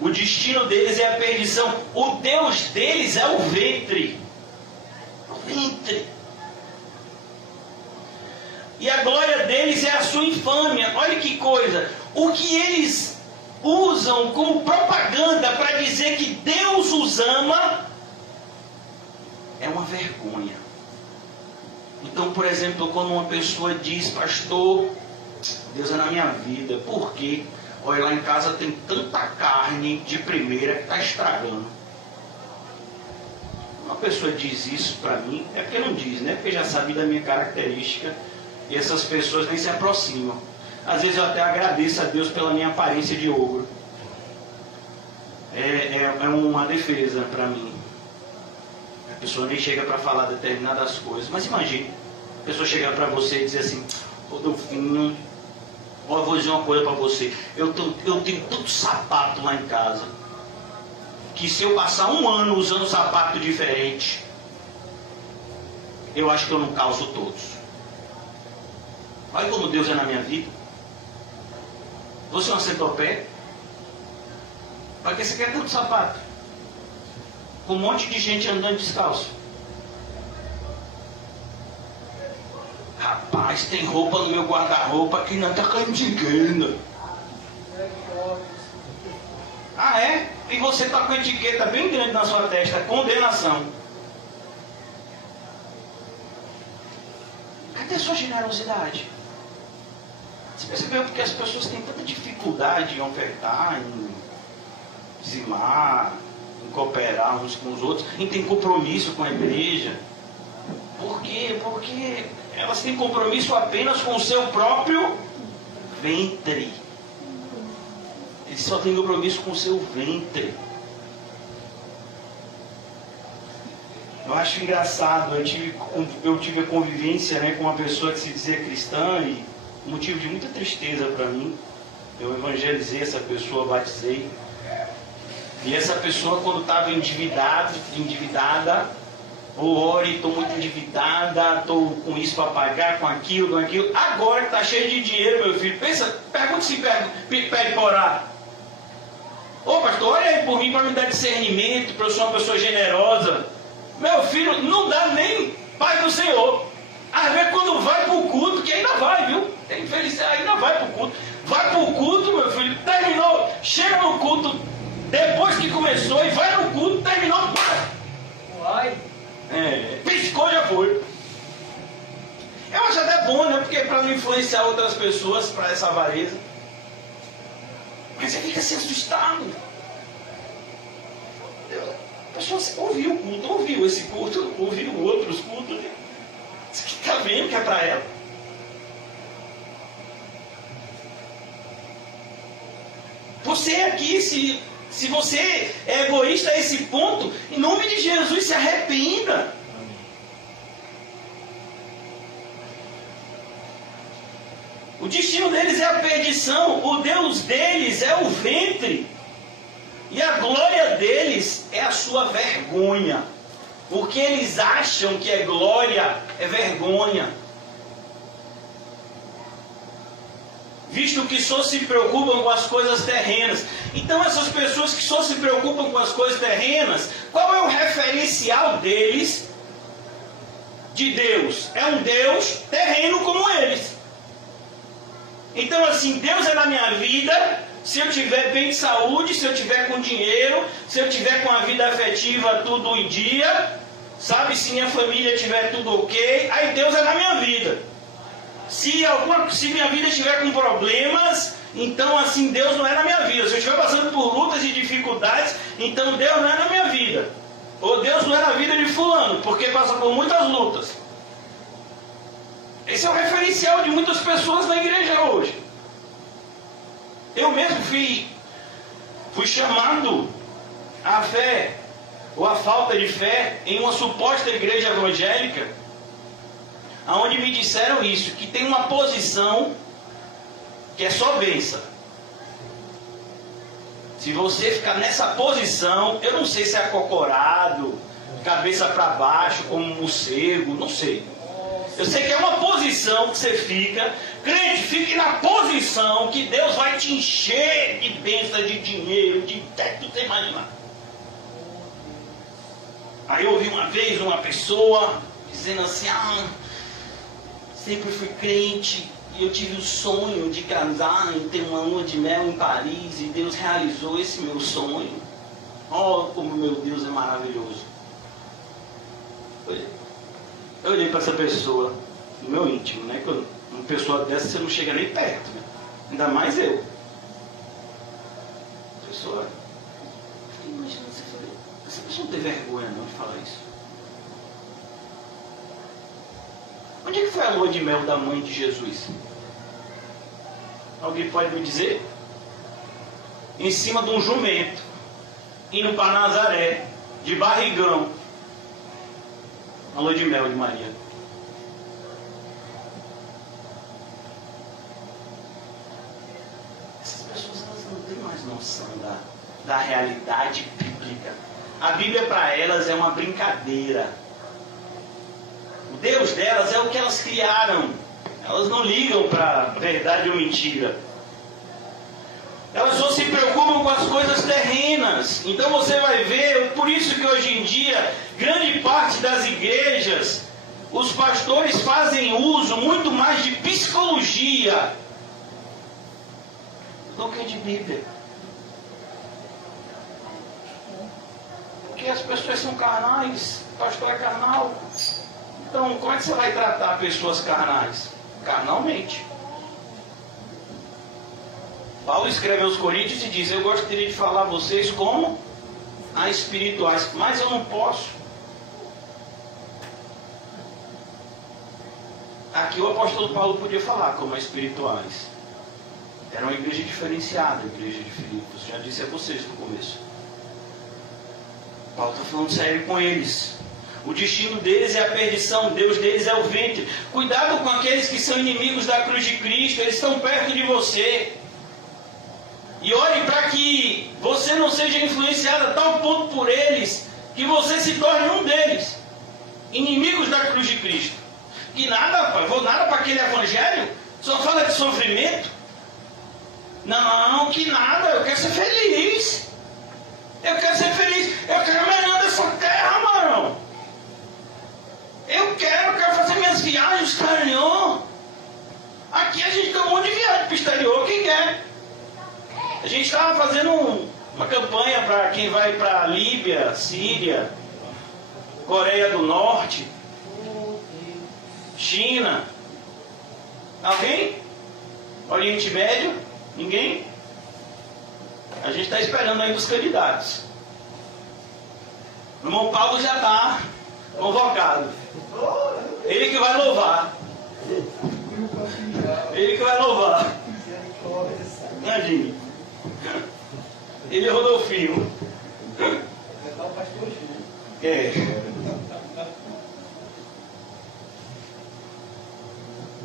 O destino deles é a perdição. O Deus deles é o ventre. O ventre. E a glória deles é a sua infâmia. Olha que coisa. O que eles usam como propaganda para dizer que Deus os ama é uma vergonha. Então, por exemplo, quando uma pessoa diz: pastor, Deus é na minha vida. Por quê? Olha, lá em casa tem tanta carne de primeira que está estragando. Uma pessoa diz isso para mim, é porque não diz, né? Porque já sabe da minha característica. E essas pessoas nem se aproximam. Às vezes eu até agradeço a Deus pela minha aparência de ogro. É uma defesa para mim. A pessoa nem chega para falar determinadas coisas. Mas imagine, a pessoa chegar para você e dizer assim: ô Delfinho, ó, eu vou dizer uma coisa para você. Eu tenho tanto sapato lá em casa, que se eu passar um ano usando sapato diferente, eu acho que eu não calço todos. Olha como Deus é na minha vida. Você é uma centopeia? Para que você quer tanto sapato? Com um monte de gente andando descalço. Rapaz, tem roupa no meu guarda-roupa que não está candigando. Ah, é? E você está com a etiqueta bem grande na sua testa, condenação. Cadê a sua generosidade? Você percebeu porque as pessoas têm tanta dificuldade em ofertar, em dizimar, em cooperar uns com os outros, em ter compromisso com a igreja? Por quê? Porque elas têm compromisso apenas com o seu próprio ventre. Eles só têm compromisso com o seu ventre. Eu acho engraçado, eu tive a convivência, né, com uma pessoa que se dizia cristã, e motivo de muita tristeza para mim. Eu evangelizei essa pessoa, batizei. E essa pessoa, quando estava endividada, ore, estou muito endividada, estou com isso para pagar, com aquilo. Agora que está cheio de dinheiro, meu filho, pergunta se pede para orar. Ô pastor, olha aí por mim para me dar discernimento, para eu ser uma pessoa generosa. Meu filho, não dá nem paz do Senhor. Às vezes quando vai para o culto, que ainda vai, viu? Tem felicidade, ainda vai para o culto. Vai para o culto, meu filho, terminou, chega no culto, depois que começou, e vai no culto, terminou, vai. Piscou, já foi. Eu acho até bom, né? Porque é para não influenciar outras pessoas para essa avareza. Mas você fica assim assustado. A pessoa ouviu o culto, ouviu esse culto, ouviu outros cultos. Isso que está vendo que é para ela. Você aqui, se você é egoísta a esse ponto, em nome de Jesus, se arrependa. O destino deles é a perdição, o Deus deles é o ventre, e a glória deles é a sua vergonha. Porque eles acham que é glória, é vergonha. Visto que só se preocupam com as coisas terrenas. Então essas pessoas que só se preocupam com as coisas terrenas, qual é o referencial deles de Deus? É um Deus terreno como eles. Então assim, Deus é na minha vida, se eu tiver bem de saúde, se eu tiver com dinheiro, se eu tiver com a vida afetiva tudo em dia, sabe, se minha família tiver tudo ok, aí Deus é na minha vida. Se minha vida estiver com problemas, então assim, Deus não é na minha vida. Se eu estiver passando por lutas e dificuldades, então Deus não é na minha vida. Ou Deus não é na vida de fulano, porque passa por muitas lutas. Esse é o referencial de muitas pessoas na igreja hoje. Eu mesmo fui chamado à fé, ou à falta de fé, em uma suposta igreja evangélica, onde me disseram isso, que tem uma posição que é só bênção. Se você ficar nessa posição, eu não sei se é acocorado, cabeça para baixo, como um morcego, não sei. Eu sei que é uma posição que você fica, crente, fique na posição que Deus vai te encher de bênção, de dinheiro, de tudo você imaginar. Aí eu ouvi uma vez uma pessoa dizendo assim, sempre fui crente e eu tive o sonho de casar e ter uma lua de mel em Paris e Deus realizou esse meu sonho. Oh, como meu Deus é maravilhoso. Eu olhei para essa pessoa, no meu íntimo, né? Quando uma pessoa dessa você não chega nem perto, né? Ainda mais eu. A pessoa, imagina você falar, essa pessoa não tem vergonha não de falar isso. Onde é que foi a lua de mel da mãe de Jesus? Alguém pode me dizer? Em cima de um jumento, indo para Nazaré, de barrigão. A lua de mel de Maria. Essas pessoas elas não têm mais noção da realidade bíblica. A Bíblia para elas é uma brincadeira. O Deus delas é o que elas criaram. Elas não ligam para verdade ou mentira. Elas só se preocupam com as coisas terrenas. Então você vai ver, por isso que hoje em dia, grande parte das igrejas, os pastores fazem uso muito mais de psicologia do que de Bíblia. Porque as pessoas são carnais, o pastor é carnal. Então, como é que você vai tratar pessoas carnais? Carnalmente. Paulo escreve aos Coríntios e diz, eu gostaria de falar a vocês como a espirituais, mas eu não posso. Aqui o apóstolo Paulo podia falar como a espirituais. Era uma igreja diferenciada, a igreja de Filipos. Já disse a vocês no começo. Paulo está falando sério com eles. O destino deles é a perdição, Deus deles é o ventre. Cuidado com aqueles que são inimigos da cruz de Cristo, eles estão perto de você. E ore para que você não seja influenciado a tal ponto por eles, que você se torne um deles. Inimigos da cruz de Cristo. Que nada, vou nada para aquele evangelho, só fala de sofrimento. Não, que nada, eu quero ser feliz. Eu quero ser feliz, eu quero melhorar dessa terra, mano. Eu quero fazer minhas viagens para o exterior. Aqui a gente tem um monte de viagem para o exterior, quem quer? A gente estava fazendo uma campanha para quem vai para Líbia, Síria, Coreia do Norte, China. Alguém? Oriente Médio? Ninguém? A gente está esperando ainda os candidatos. O irmão Paulo já está convocado. Ele que vai louvar. Ele que vai louvar. Nadinho. Ele é Rodolfinho. É.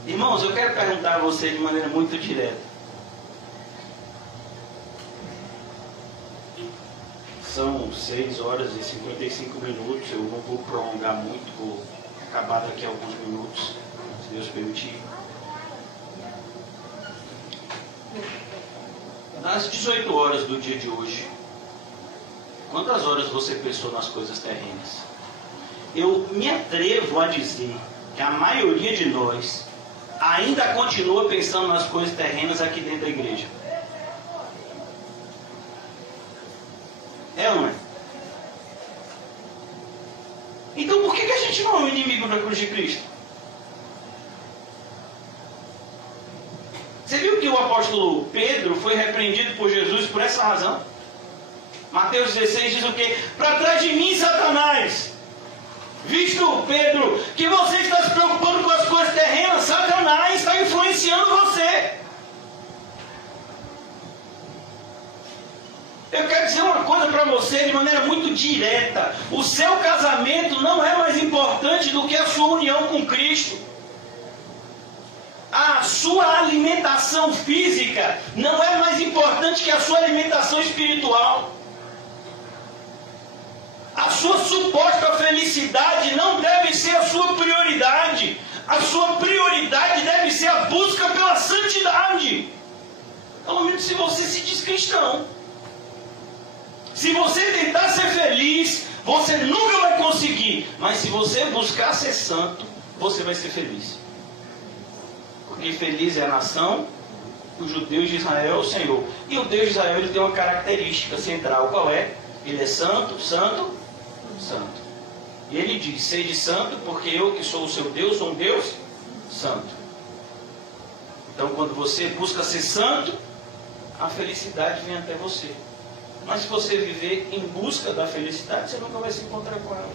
Irmãos, eu quero perguntar a você de maneira muito direta. São 6 horas e 55 minutos. Eu não vou prolongar muito, vou acabar daqui a alguns minutos, se Deus permitir. Nas 18 horas do dia de hoje, quantas horas você pensou nas coisas terrenas? Eu me atrevo a dizer que a maioria de nós ainda continua pensando nas coisas terrenas aqui dentro da igreja. É ou não é? Então por que a gente não é o inimigo da cruz de Cristo? Você viu que o apóstolo Pedro foi repreendido por Jesus por essa razão? Mateus 16 diz o quê? Para trás de mim, Satanás! Visto, Pedro, que você está se preocupando com as coisas terrenas, Satanás está influenciando você. Eu quero dizer uma coisa para você de maneira muito direta. O seu casamento não é mais importante do que a sua união com Cristo. A sua alimentação física não é mais importante que a sua alimentação espiritual. A sua suposta felicidade não deve ser a sua prioridade. A sua prioridade deve ser a busca pela santidade. Pelo menos se você se diz cristão. Se você tentar ser feliz, você nunca vai conseguir. Mas se você buscar ser santo, você vai ser feliz. Porque feliz é a nação, cujo Deus de Israel é o Senhor. E o Deus de Israel ele tem uma característica central. Qual é? Ele é santo, santo, santo. E ele diz, sede santo, porque eu que sou o seu Deus, sou um Deus santo. Então quando você busca ser santo, a felicidade vem até você. Mas se você viver em busca da felicidade, você nunca vai se encontrar com ela.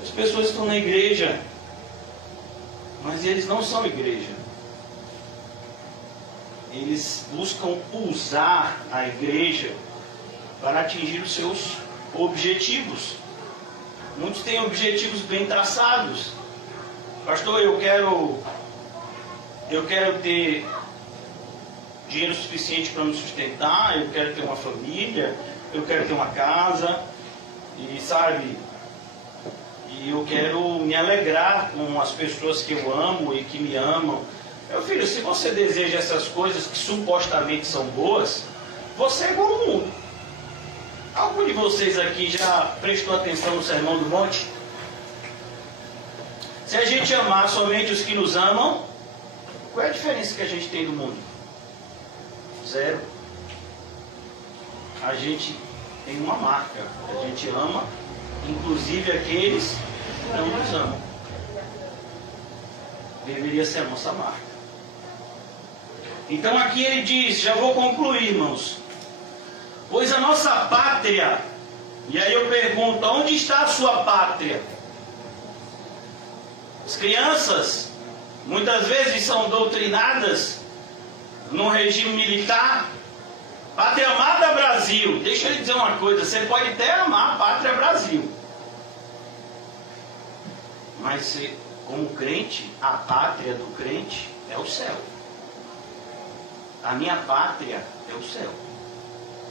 As pessoas estão na igreja, mas eles não são igreja. Eles buscam usar a igreja para atingir os seus objetivos. Muitos têm objetivos bem traçados. Pastor, eu quero ter dinheiro suficiente para me sustentar, eu quero ter uma família, eu quero ter uma casa, e sabe, e eu quero me alegrar com as pessoas que eu amo e que me amam. Meu filho, se você deseja essas coisas que supostamente são boas, você é igual ao mundo. Algum de vocês aqui já prestou atenção no Sermão do Monte? Se a gente amar somente os que nos amam, qual é a diferença que a gente tem do mundo? Zero. A gente tem uma marca. A gente ama, inclusive aqueles que não nos amam. Deveria ser a nossa marca. Então aqui ele diz, já vou concluir, irmãos. Pois a nossa pátria, e aí eu pergunto, onde está a sua pátria? As crianças, muitas vezes são doutrinadas no regime militar. Pátria amada Brasil. Deixa eu lhe dizer uma coisa, você pode até amar a pátria Brasil. Mas como crente, a pátria do crente é o céu. A minha pátria é o céu.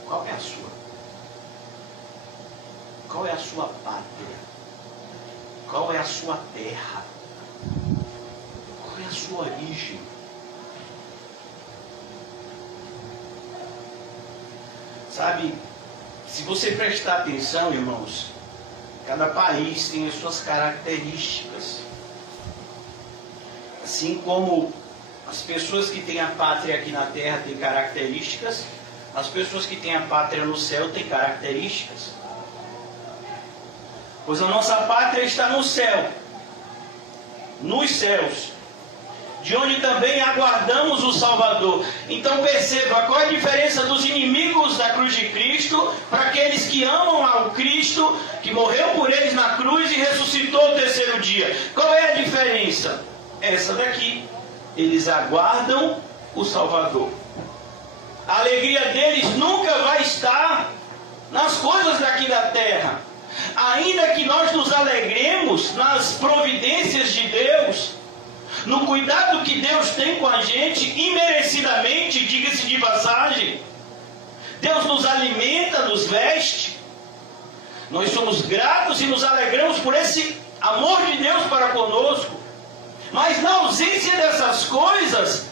Qual é a sua? Qual é a sua pátria? Qual é a sua terra? Qual é a sua origem? Sabe, se você prestar atenção, irmãos, cada país tem as suas características. Assim como as pessoas que têm a pátria aqui na terra têm características, as pessoas que têm a pátria no céu têm características. Pois a nossa pátria está no céu, nos céus. de onde também aguardamos o Salvador. Então perceba qual é a diferença dos inimigos da cruz de Cristo para aqueles que amam ao Cristo, que morreu por eles na cruz e ressuscitou no terceiro dia. Qual é a diferença? Essa daqui. Eles aguardam o Salvador. A alegria deles nunca vai estar nas coisas daqui da terra. Ainda que nós nos alegremos nas providências de Deus, no cuidado que Deus tem com a gente, imerecidamente, diga-se de passagem. Deus nos alimenta, nos veste. Nós somos gratos e nos alegramos por esse amor de Deus para conosco. Mas na ausência dessas coisas,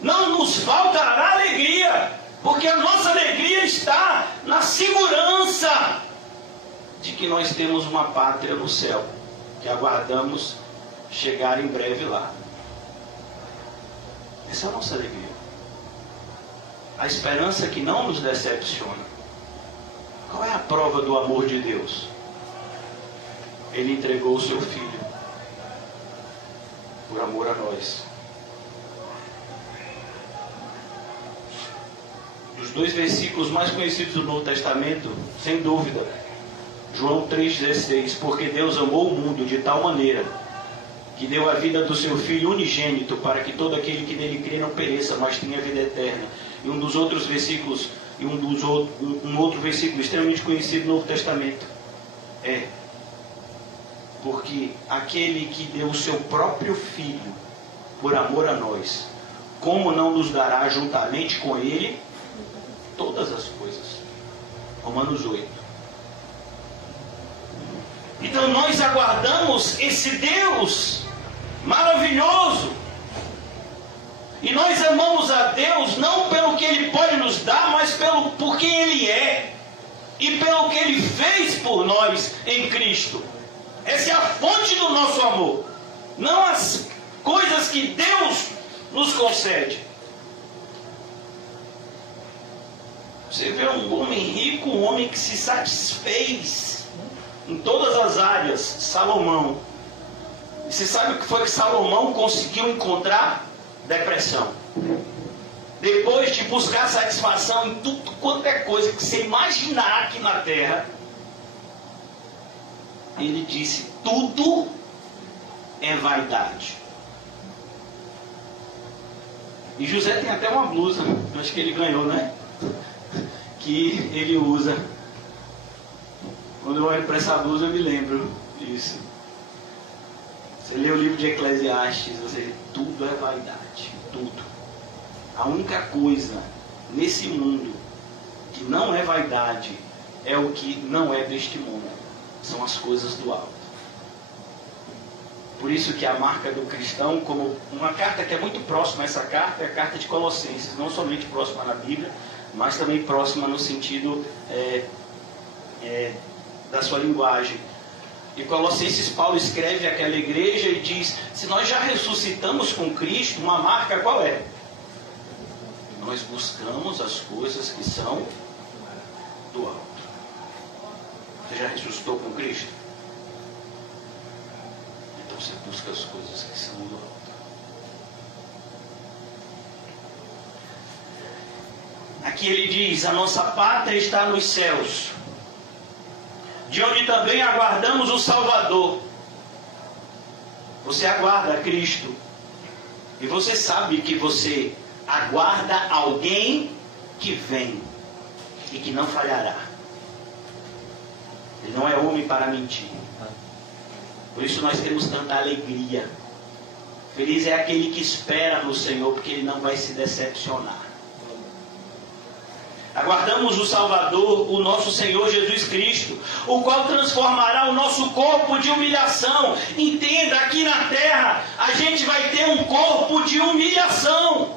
não nos faltará alegria, porque a nossa alegria está na segurança de que nós temos uma pátria no céu, que aguardamos chegar em breve lá. Essa é a nossa alegria. A esperança que não nos decepciona. Qual é a prova do amor de Deus? Ele entregou o seu Filho por amor a nós. Os dois versículos mais conhecidos do Novo Testamento, sem dúvida, João 3,16, porque Deus amou o mundo de tal maneira que deu a vida do seu Filho unigênito para que todo aquele que nele crê não pereça, mas tenha vida eterna. E um dos outros versículos, um outro versículo extremamente conhecido no Novo Testamento é: porque aquele que deu o seu próprio Filho por amor a nós, como não nos dará juntamente com ele todas as coisas? Romanos 8. Então nós aguardamos esse Deus maravilhoso. E nós amamos a Deus não pelo que Ele pode nos dar, mas por quem Ele é. E pelo que Ele fez por nós em Cristo. Essa é a fonte do nosso amor. Não as coisas que Deus nos concede. Você vê um homem rico, um homem que se satisfez em todas as áreas, Salomão. E você sabe o que foi que Salomão conseguiu encontrar? Depressão. Depois de buscar satisfação em tudo quanto é coisa que você imaginar aqui na terra, ele disse: tudo é vaidade. E José tem até uma blusa, acho que ele ganhou, né? Que ele usa. Quando eu olho para essa blusa eu me lembro disso. Você lê o livro de Eclesiastes, você vê, tudo é vaidade, tudo. A única coisa nesse mundo que não é vaidade é o que não é deste mundo. São as coisas do alto. Por isso que a marca do cristão, como uma carta que é muito próxima a essa carta, é a carta de Colossenses, não somente próxima na Bíblia, mas também próxima no sentido da sua linguagem. E Colossenses, Paulo escreve àquela igreja e diz: se nós já ressuscitamos com Cristo, uma marca qual é? Nós buscamos as coisas que são do alto. Você já ressuscitou com Cristo? Então você busca as coisas que são do alto. Aqui ele diz: a nossa pátria está nos céus, de onde também aguardamos o Salvador. Você aguarda Cristo. E você sabe que você aguarda alguém que vem e que não falhará. Ele não é homem para mentir. Por isso nós temos tanta alegria. Feliz é aquele que espera no Senhor, porque ele não vai se decepcionar. Aguardamos o Salvador, o nosso Senhor Jesus Cristo, o qual transformará o nosso corpo de humilhação. Entenda, aqui na terra, a gente vai ter um corpo de humilhação.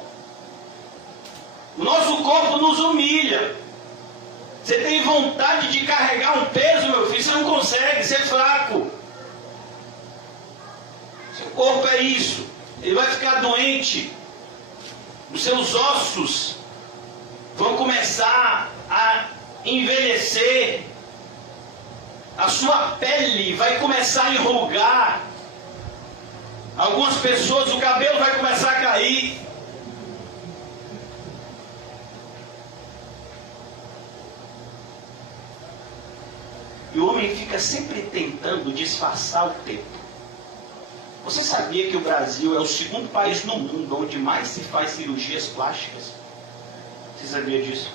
O nosso corpo nos humilha. Você tem vontade de carregar um peso, meu filho, você não consegue, você é fraco. Seu corpo é isso. Ele vai ficar doente. Os seus ossos vão começar a envelhecer. A sua pele vai começar a enrugar. Algumas pessoas, o cabelo vai começar a cair. E o homem fica sempre tentando disfarçar o tempo. Você sabia que o Brasil é o segundo país no mundo onde mais se faz cirurgias plásticas? Você sabia disso?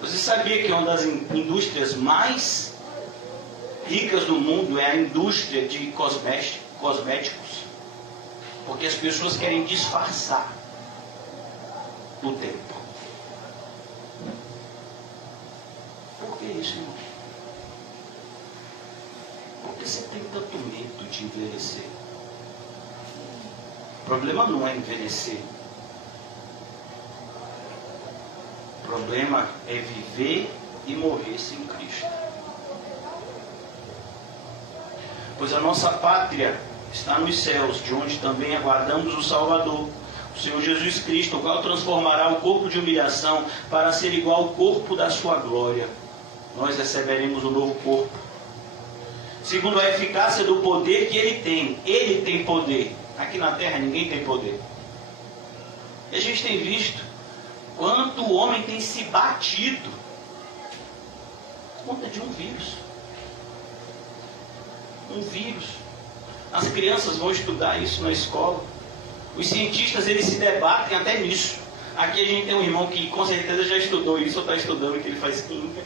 Você sabia que uma das indústrias mais ricas do mundo é a indústria de cosméticos? Porque as pessoas querem disfarçar o tempo. Por que isso, irmão? Por que você tem tanto medo de envelhecer? O problema não é envelhecer. O problema é viver e morrer sem Cristo. Pois a nossa pátria está nos céus, de onde também aguardamos o Salvador, o Senhor Jesus Cristo, o qual transformará o corpo de humilhação para ser igual ao corpo da sua glória. Nós receberemos um novo corpo, segundo a eficácia do poder que Ele tem. Ele tem poder. Aqui na terra ninguém tem poder. E a gente tem visto quanto o homem tem se batido por conta de um vírus. Um vírus. As crianças vão estudar isso na escola. Os cientistas, eles se debatem até nisso. Aqui a gente tem um irmão que com certeza já estudou isso, ou está estudando, que ele faz química.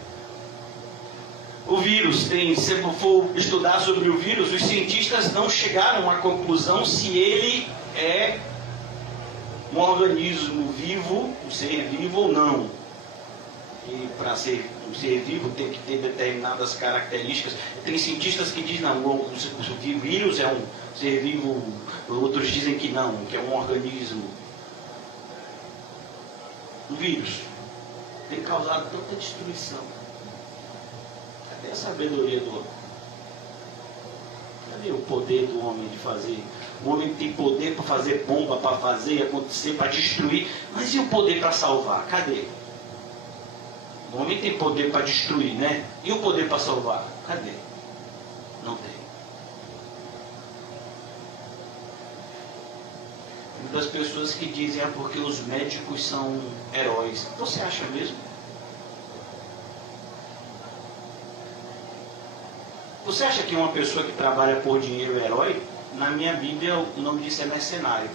O vírus, se você for estudar sobre o vírus, os cientistas não chegaram à conclusão se ele é um organismo vivo, um ser vivo ou não. E para ser um ser vivo tem que ter determinadas características. Tem cientistas que dizem não, o vírus é um ser vivo, outros dizem que não, que é um organismo. O vírus tem causado tanta destruição. Cadê a sabedoria do homem? Cadê o poder do homem de fazer? O homem tem poder para fazer bomba, para fazer acontecer, para destruir. Mas e o poder para salvar? Cadê? O homem tem poder para destruir, né? E o poder para salvar? Cadê? Não tem. Muitas pessoas que dizem porque os médicos são heróis. Você acha mesmo? Você acha que uma pessoa que trabalha por dinheiro é herói? Na minha Bíblia o nome disso é mercenário.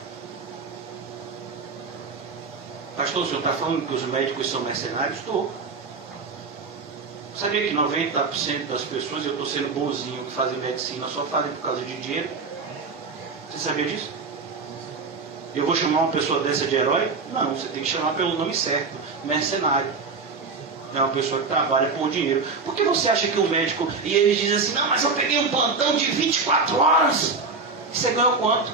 Pastor, o senhor está falando que os médicos são mercenários? Estou. Sabia que 90% das pessoas, eu estou sendo bonzinho, que fazem medicina só fazem por causa de dinheiro? Você sabia disso? Eu vou chamar uma pessoa dessa de herói? Não, você tem que chamar pelo nome certo, mercenário. É uma pessoa que trabalha por dinheiro. Por que você acha que o médico... E ele diz assim, não, mas eu peguei um plantão de 24 horas. E você ganhou quanto?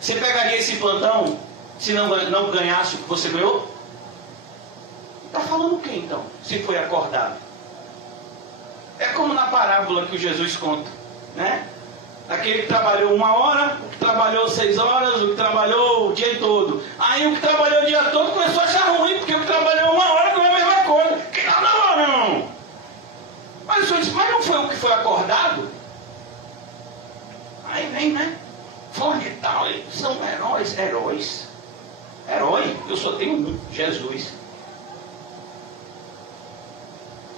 Você pegaria esse plantão se não ganhasse o que você ganhou? Está falando o que então? Se foi acordado. É como na parábola que o Jesus conta, né? Aquele que trabalhou 1 hora, o que trabalhou 6 horas, o que trabalhou o dia todo. Aí o que trabalhou o dia todo começou a achar ruim, porque o que trabalhou 1 hora não é a mesma coisa. Que não. Mas o senhor disse, mas não foi o que foi acordado? Aí vem, né? Fulano de tal, são heróis. Herói, eu só tenho um, Jesus.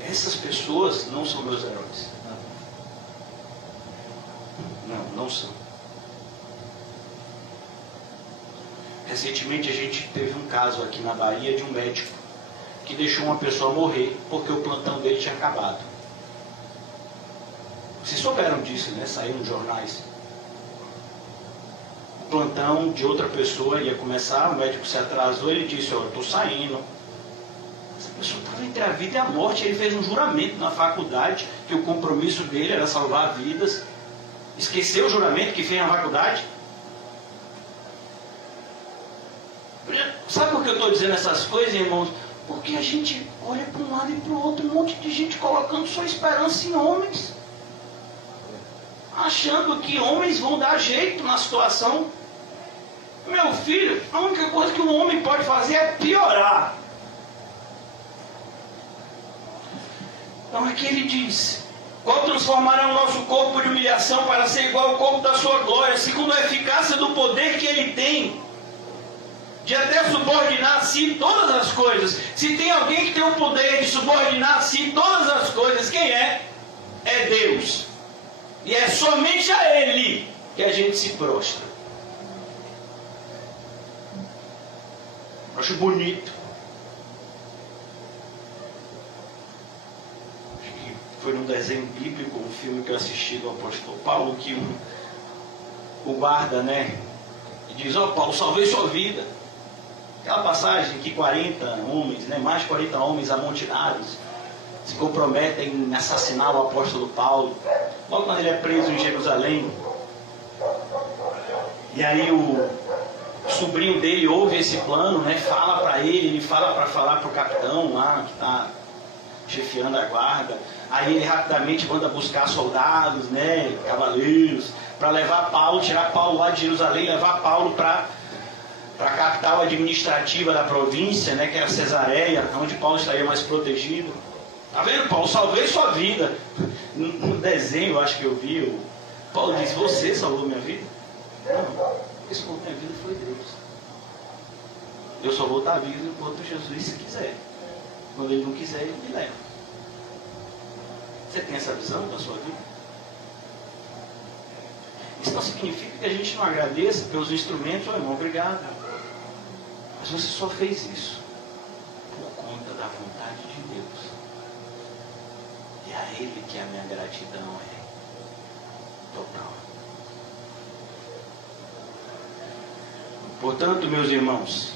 Essas pessoas não são meus heróis. Não são. Recentemente a gente teve um caso aqui na Bahia de um médico que deixou uma pessoa morrer porque o plantão dele tinha acabado. Vocês souberam disso, né? Saiu nos jornais. O plantão de outra pessoa ia começar, o médico se atrasou, ele disse, eu estou saindo. Essa pessoa estava entre a vida e a morte. Ele fez um juramento na faculdade que o compromisso dele era salvar vidas. Esqueceu o juramento que fez na faculdade? Sabe por que eu estou dizendo essas coisas, irmãos? Porque a gente olha para um lado e para o outro, um monte de gente colocando sua esperança em homens. Achando que homens vão dar jeito na situação. Meu filho, a única coisa que um homem pode fazer é piorar. Então aqui ele diz, qual transformará o nosso corpo de humilhação para ser igual ao corpo da sua glória, segundo a eficácia do poder que ele tem, de até subordinar a si todas as coisas. Se tem alguém que tem o poder de subordinar a si todas as coisas, quem é? É Deus. E é somente a Ele que a gente se prostra. Acho bonito. Acho que foi num desenho bíblico, um filme que eu assisti do apóstolo Paulo, que o guarda, diz: ó, Paulo, salvei sua vida. Aquela passagem que 40 homens, mais de 40 homens amontinados se comprometem em assassinar o apóstolo Paulo. Logo quando ele é preso em Jerusalém. E aí o sobrinho dele ouve esse plano, fala para ele fala para falar para o capitão lá, que está chefiando a guarda. Aí ele rapidamente manda buscar soldados, cavaleiros, para levar Paulo, tirar Paulo lá de Jerusalém, levar Paulo para a capital administrativa da província, que era Cesareia, onde Paulo estaria mais protegido. Tá vendo, Paulo? Salvei sua vida. No desenho, eu acho que eu vi, Paulo diz: você salvou minha vida? Não, quem salvou minha vida foi Deus. Eu só vou estar vivo enquanto Jesus se quiser. Quando ele não quiser, ele me leva. Você tem essa visão da sua vida? Isso não significa que a gente não agradeça pelos instrumentos. Irmão, obrigado. Mas você só fez isso por conta da vontade de Deus. E a Ele que a minha gratidão é total. Portanto, meus irmãos,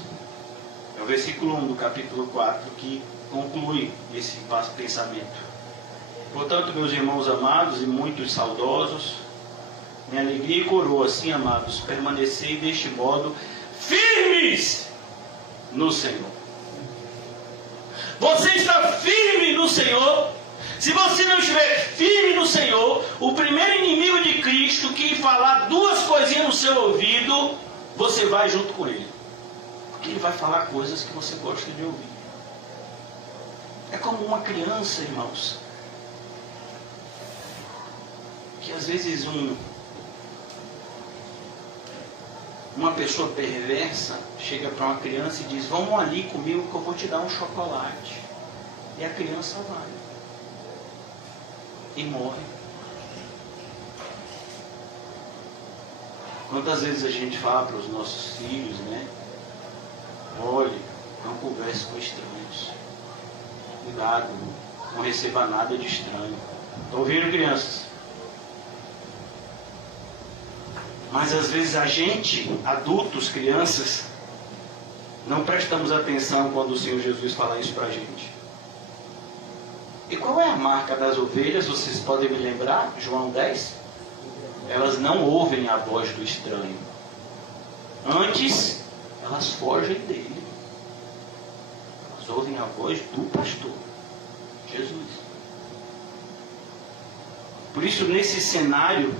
é o versículo 1 do capítulo 4 que conclui esse pensamento. Portanto, meus irmãos amados e muito saudosos, minha alegria e coroa, assim, amados, permanecei deste modo firmes no Senhor. Você está firme no Senhor? Se você não estiver firme no Senhor, o primeiro inimigo de Cristo que falar duas coisinhas no seu ouvido, você vai junto com ele. Porque ele vai falar coisas que você gosta de ouvir. É como uma criança, irmãos, que às vezes uma pessoa perversa chega para uma criança e diz: vamos ali comigo que eu vou te dar um chocolate. E a criança vai. E morre. Quantas vezes a gente fala para os nossos filhos, olhe, não converse com estranhos. Cuidado, não receba nada de estranho. Estão ouvindo, crianças? Mas às vezes a gente, adultos, crianças, não prestamos atenção quando o Senhor Jesus fala isso para a gente. E qual é a marca das ovelhas? Vocês podem me lembrar? João 10? Elas não ouvem a voz do estranho. Antes, elas fogem dele. Elas ouvem a voz do pastor, Jesus. Por isso, nesse cenário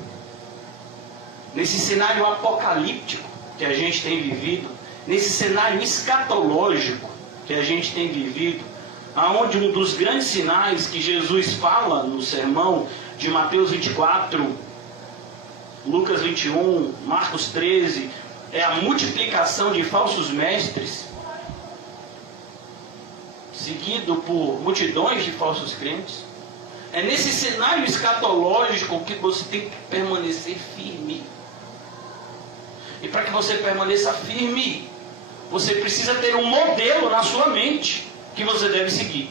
apocalíptico que a gente tem vivido, nesse cenário escatológico que a gente tem vivido, aonde um dos grandes sinais que Jesus fala no sermão de Mateus 24, Lucas 21, Marcos 13, é a multiplicação de falsos mestres, seguido por multidões de falsos crentes. É nesse cenário escatológico que você tem que permanecer firme. E para que você permaneça firme, você precisa ter um modelo na sua mente que você deve seguir.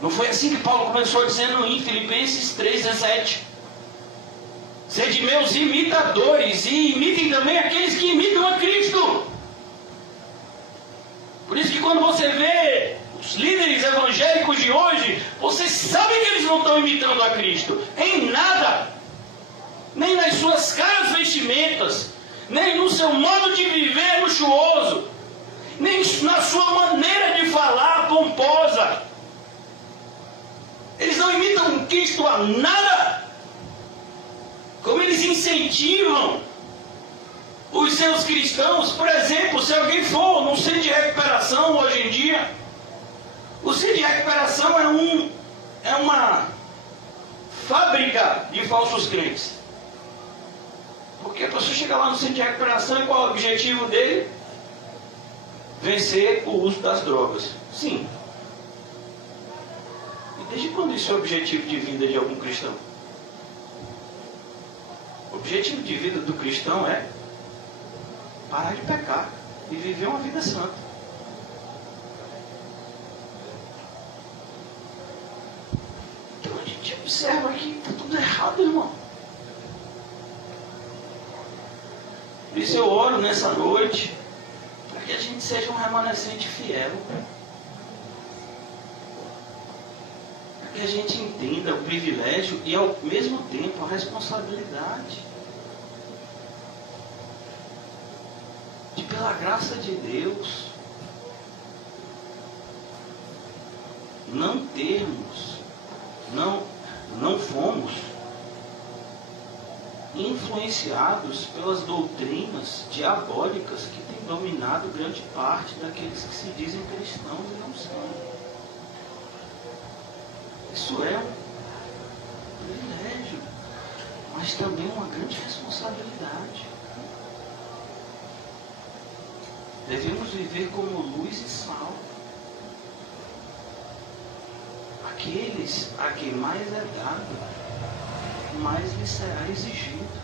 Não foi assim que Paulo começou dizendo em Filipenses 3,17? Sede meus imitadores e imitem também aqueles que imitam a Cristo. Por isso que quando você vê os líderes evangélicos de hoje, você sabe que eles não estão imitando a Cristo em nada. Nem nas suas caras vestimentas, nem no seu modo de viver luxuoso, nem na sua maneira de falar pomposa. Eles não imitam Cristo a nada. Como eles incentivam os seus cristãos. Por exemplo, se alguém for num centro de recuperação hoje em dia, o centro de recuperação é é uma fábrica de falsos crentes. Porque a pessoa chega lá no centro de recuperação e qual é o objetivo dele? Vencer o uso das drogas. Sim. E desde quando isso é o objetivo de vida de algum cristão? O objetivo de vida do cristão é parar de pecar e viver uma vida santa. Então a gente observa que está tudo errado, irmão. Por isso eu oro nessa noite para que a gente seja um remanescente fiel. Para que a gente entenda o privilégio e ao mesmo tempo a responsabilidade de, pela graça de Deus, não fomos influenciados pelas doutrinas diabólicas que têm dominado grande parte daqueles que se dizem cristãos e não são. Isso é um privilégio, mas também uma grande responsabilidade. Devemos viver como luz e sal. Aqueles a quem mais é dado, mais lhe será exigido.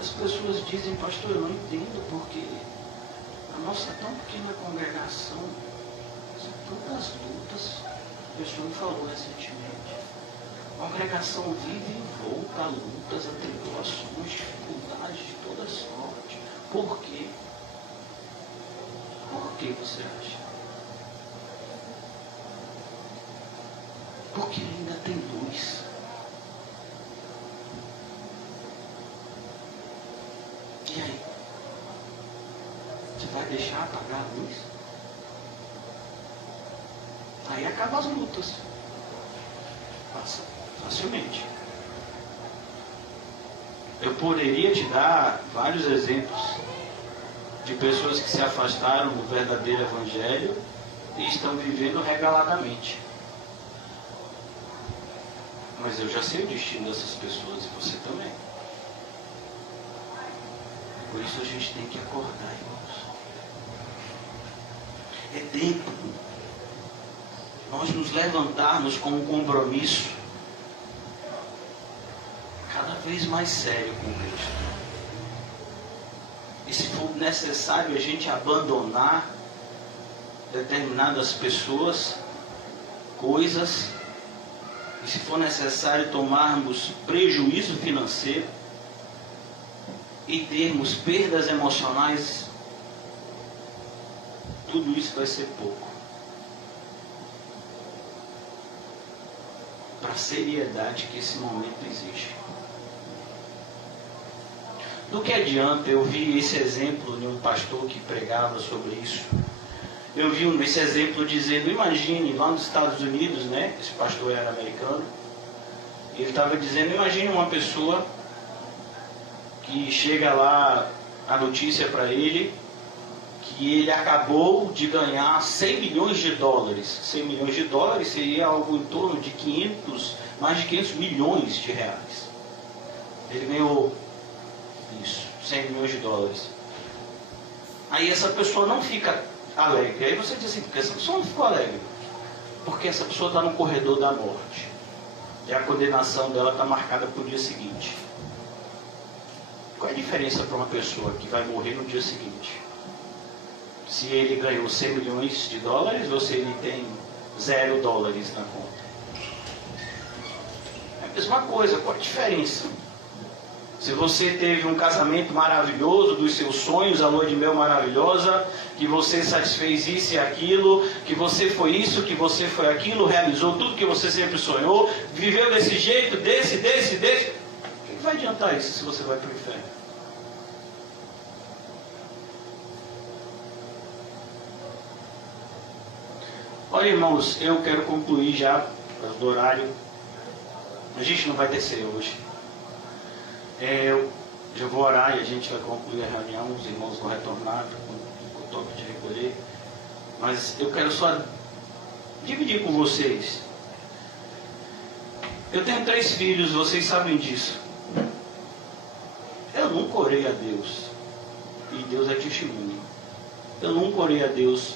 As pessoas dizem, pastor, eu não entendo porque a nossa tão pequena congregação, são tantas lutas. O pessoal me falou recentemente. A congregação vive envolta a lutas, a tribulações, dificuldades de toda sorte. Por quê? Por que você acha? Porque ainda tem luz. E aí? Você vai deixar apagar a luz? Aí acabam as lutas. Passa facilmente. Eu poderia te dar vários exemplos de pessoas que se afastaram do verdadeiro evangelho e estão vivendo regaladamente. Mas eu já sei o destino dessas pessoas e você também. Por isso a gente tem que acordar, irmãos. É tempo nós nos levantarmos com um compromisso cada vez mais sério com Cristo. E se for necessário a gente abandonar determinadas pessoas, coisas, e se for necessário tomarmos prejuízo financeiro e termos perdas emocionais, tudo isso vai ser pouco para a seriedade que esse momento exige. Do que adianta? Eu vi esse exemplo de um pastor que pregava sobre isso. Eu vi esse exemplo dizendo, imagine, lá nos Estados Unidos, né? Esse pastor era americano. Ele estava dizendo, imagine uma pessoa que chega lá, a notícia para ele, que ele acabou de ganhar 100 milhões de dólares. 100 milhões de dólares seria algo em torno de mais de 500 milhões de reais. Ele ganhou isso, 100 milhões de dólares. Aí essa pessoa não fica alegre. Aí você diz assim, porque essa pessoa não ficou alegre? Porque essa pessoa está no corredor da morte. E a condenação dela está marcada para o dia seguinte. Qual é a diferença para uma pessoa que vai morrer no dia seguinte? Se ele ganhou 100 milhões de dólares ou se ele tem 0 dólares na conta? É a mesma coisa, qual a diferença? Se você teve um casamento maravilhoso, dos seus sonhos, a lua de mel maravilhosa, que você satisfez isso e aquilo, que você foi isso, que você foi aquilo, realizou tudo que você sempre sonhou, viveu desse jeito, desse, o que vai adiantar isso se você vai para o inferno? Olha, irmãos, eu quero concluir já, por causa do horário. A gente não vai descer hoje. Eu já vou orar e a gente vai concluir a reunião. Os irmãos vão retornar com o toque de recolher. Mas eu quero só dividir com vocês. Eu tenho 3 filhos, vocês sabem disso. Eu nunca orei a Deus, e Deus é testemunho. Eu nunca orei a Deus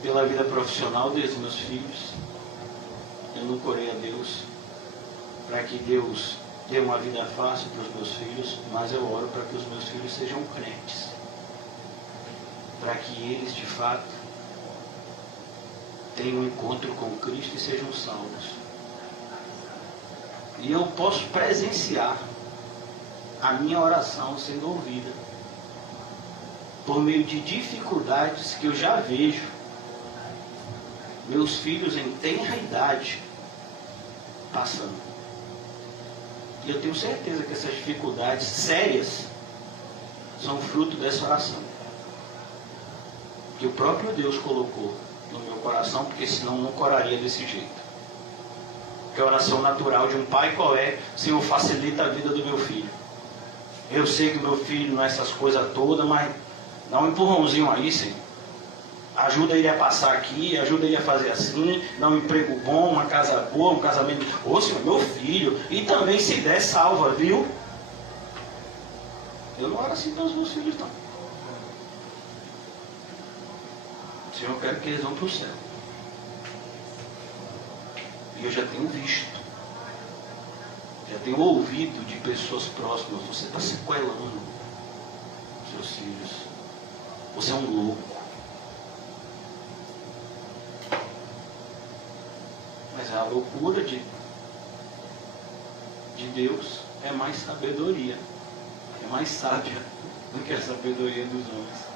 pela vida profissional dos meus filhos. Eu nunca orei a Deus para que Deus dê uma vida fácil para os meus filhos, mas eu oro para que os meus filhos sejam crentes, para que eles de fato tenham um encontro com Cristo e sejam salvos. E eu posso presenciar a minha oração sendo ouvida por meio de dificuldades que eu já vejo meus filhos em tenra idade passando. E eu tenho certeza que essas dificuldades sérias são fruto dessa oração que o próprio Deus colocou no meu coração, porque senão eu não oraria desse jeito. Que a oração natural de um pai qual é? Senhor, facilita a vida do meu filho. Eu sei que o meu filho não é essas coisas todas, mas dá um empurrãozinho aí, Senhor. Ajuda ele a passar aqui, ajuda ele a fazer assim, dá um emprego bom, uma casa boa, um casamento. Ô Senhor, meu filho, e também se der, salva, viu? Eu não oro assim pelos meus filhos, não. Senhor, eu quero que eles vão para o céu. E eu já tenho visto, já tenho ouvido de pessoas próximas: você está sequelando seus filhos, você é um louco. Mas a loucura de Deus é mais sabedoria, é mais sábia do que a sabedoria dos homens.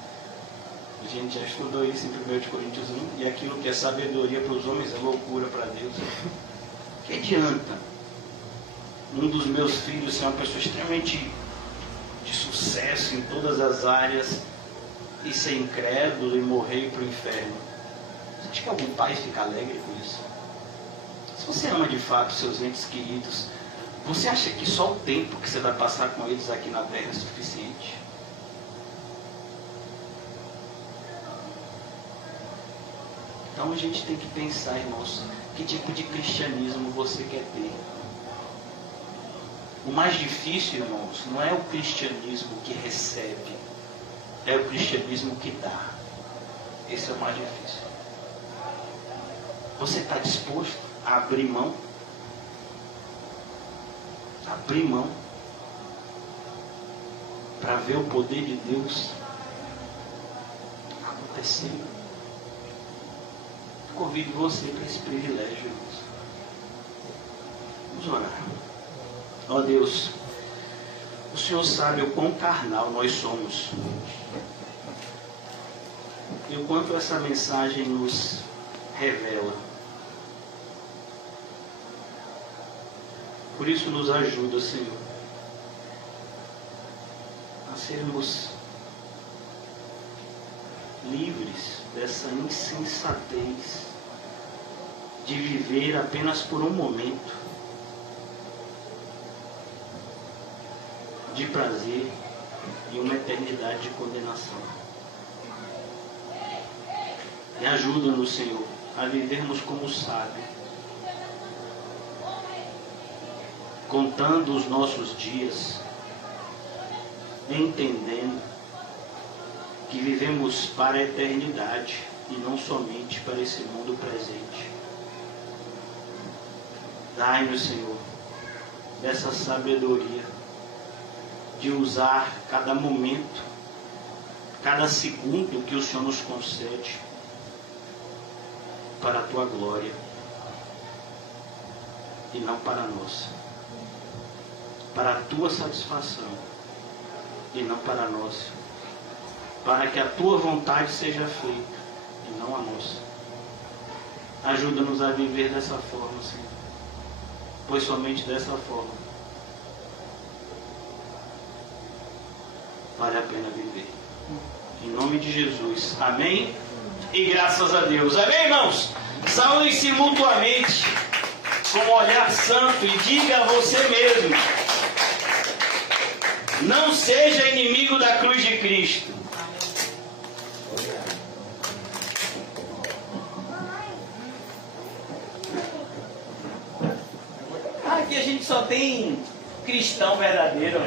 A gente já estudou isso em 1 Coríntios 1, e aquilo que é sabedoria para os homens é loucura para Deus. Que adianta um dos meus filhos ser uma pessoa extremamente de sucesso em todas as áreas e ser incrédulo e morrer para o inferno? Você acha que algum pai fica alegre com isso? Se você ama de fato seus entes queridos, você acha que só o tempo que você vai passar com eles aqui na terra é suficiente? Então a gente tem que pensar, irmãos, que tipo de cristianismo você quer ter. O mais difícil, irmãos, não é o cristianismo que recebe, é o cristianismo que dá. Esse é o mais difícil. Você está disposto a abrir mão? Abrir mão para ver o poder de Deus acontecendo? Convido você para esse privilégio, irmãos. Vamos orar. Ó Deus, o Senhor sabe o quão carnal nós somos e o quanto essa mensagem nos revela. Por isso nos ajuda, Senhor, a sermos livres dessa insensatez de viver apenas por um momento de prazer e uma eternidade de condenação. E ajuda-nos, Senhor, a vivermos como sábio, contando os nossos dias, entendendo que vivemos para a eternidade e não somente para esse mundo presente. Dai-nos, Senhor, dessa sabedoria de usar cada momento, cada segundo que o Senhor nos concede para a Tua glória e não para a nossa, para a Tua satisfação e não para a nossa, para que a Tua vontade seja feita e não a nossa. Ajuda-nos a viver dessa forma, Senhor, pois somente dessa forma vale a pena viver. Em nome de Jesus. Amém? E graças a Deus. Amém, irmãos? Saúdem-se mutuamente com um olhar santo e diga a você mesmo: não seja inimigo da cruz de Cristo. aqui a gente só tem cristão verdadeiro.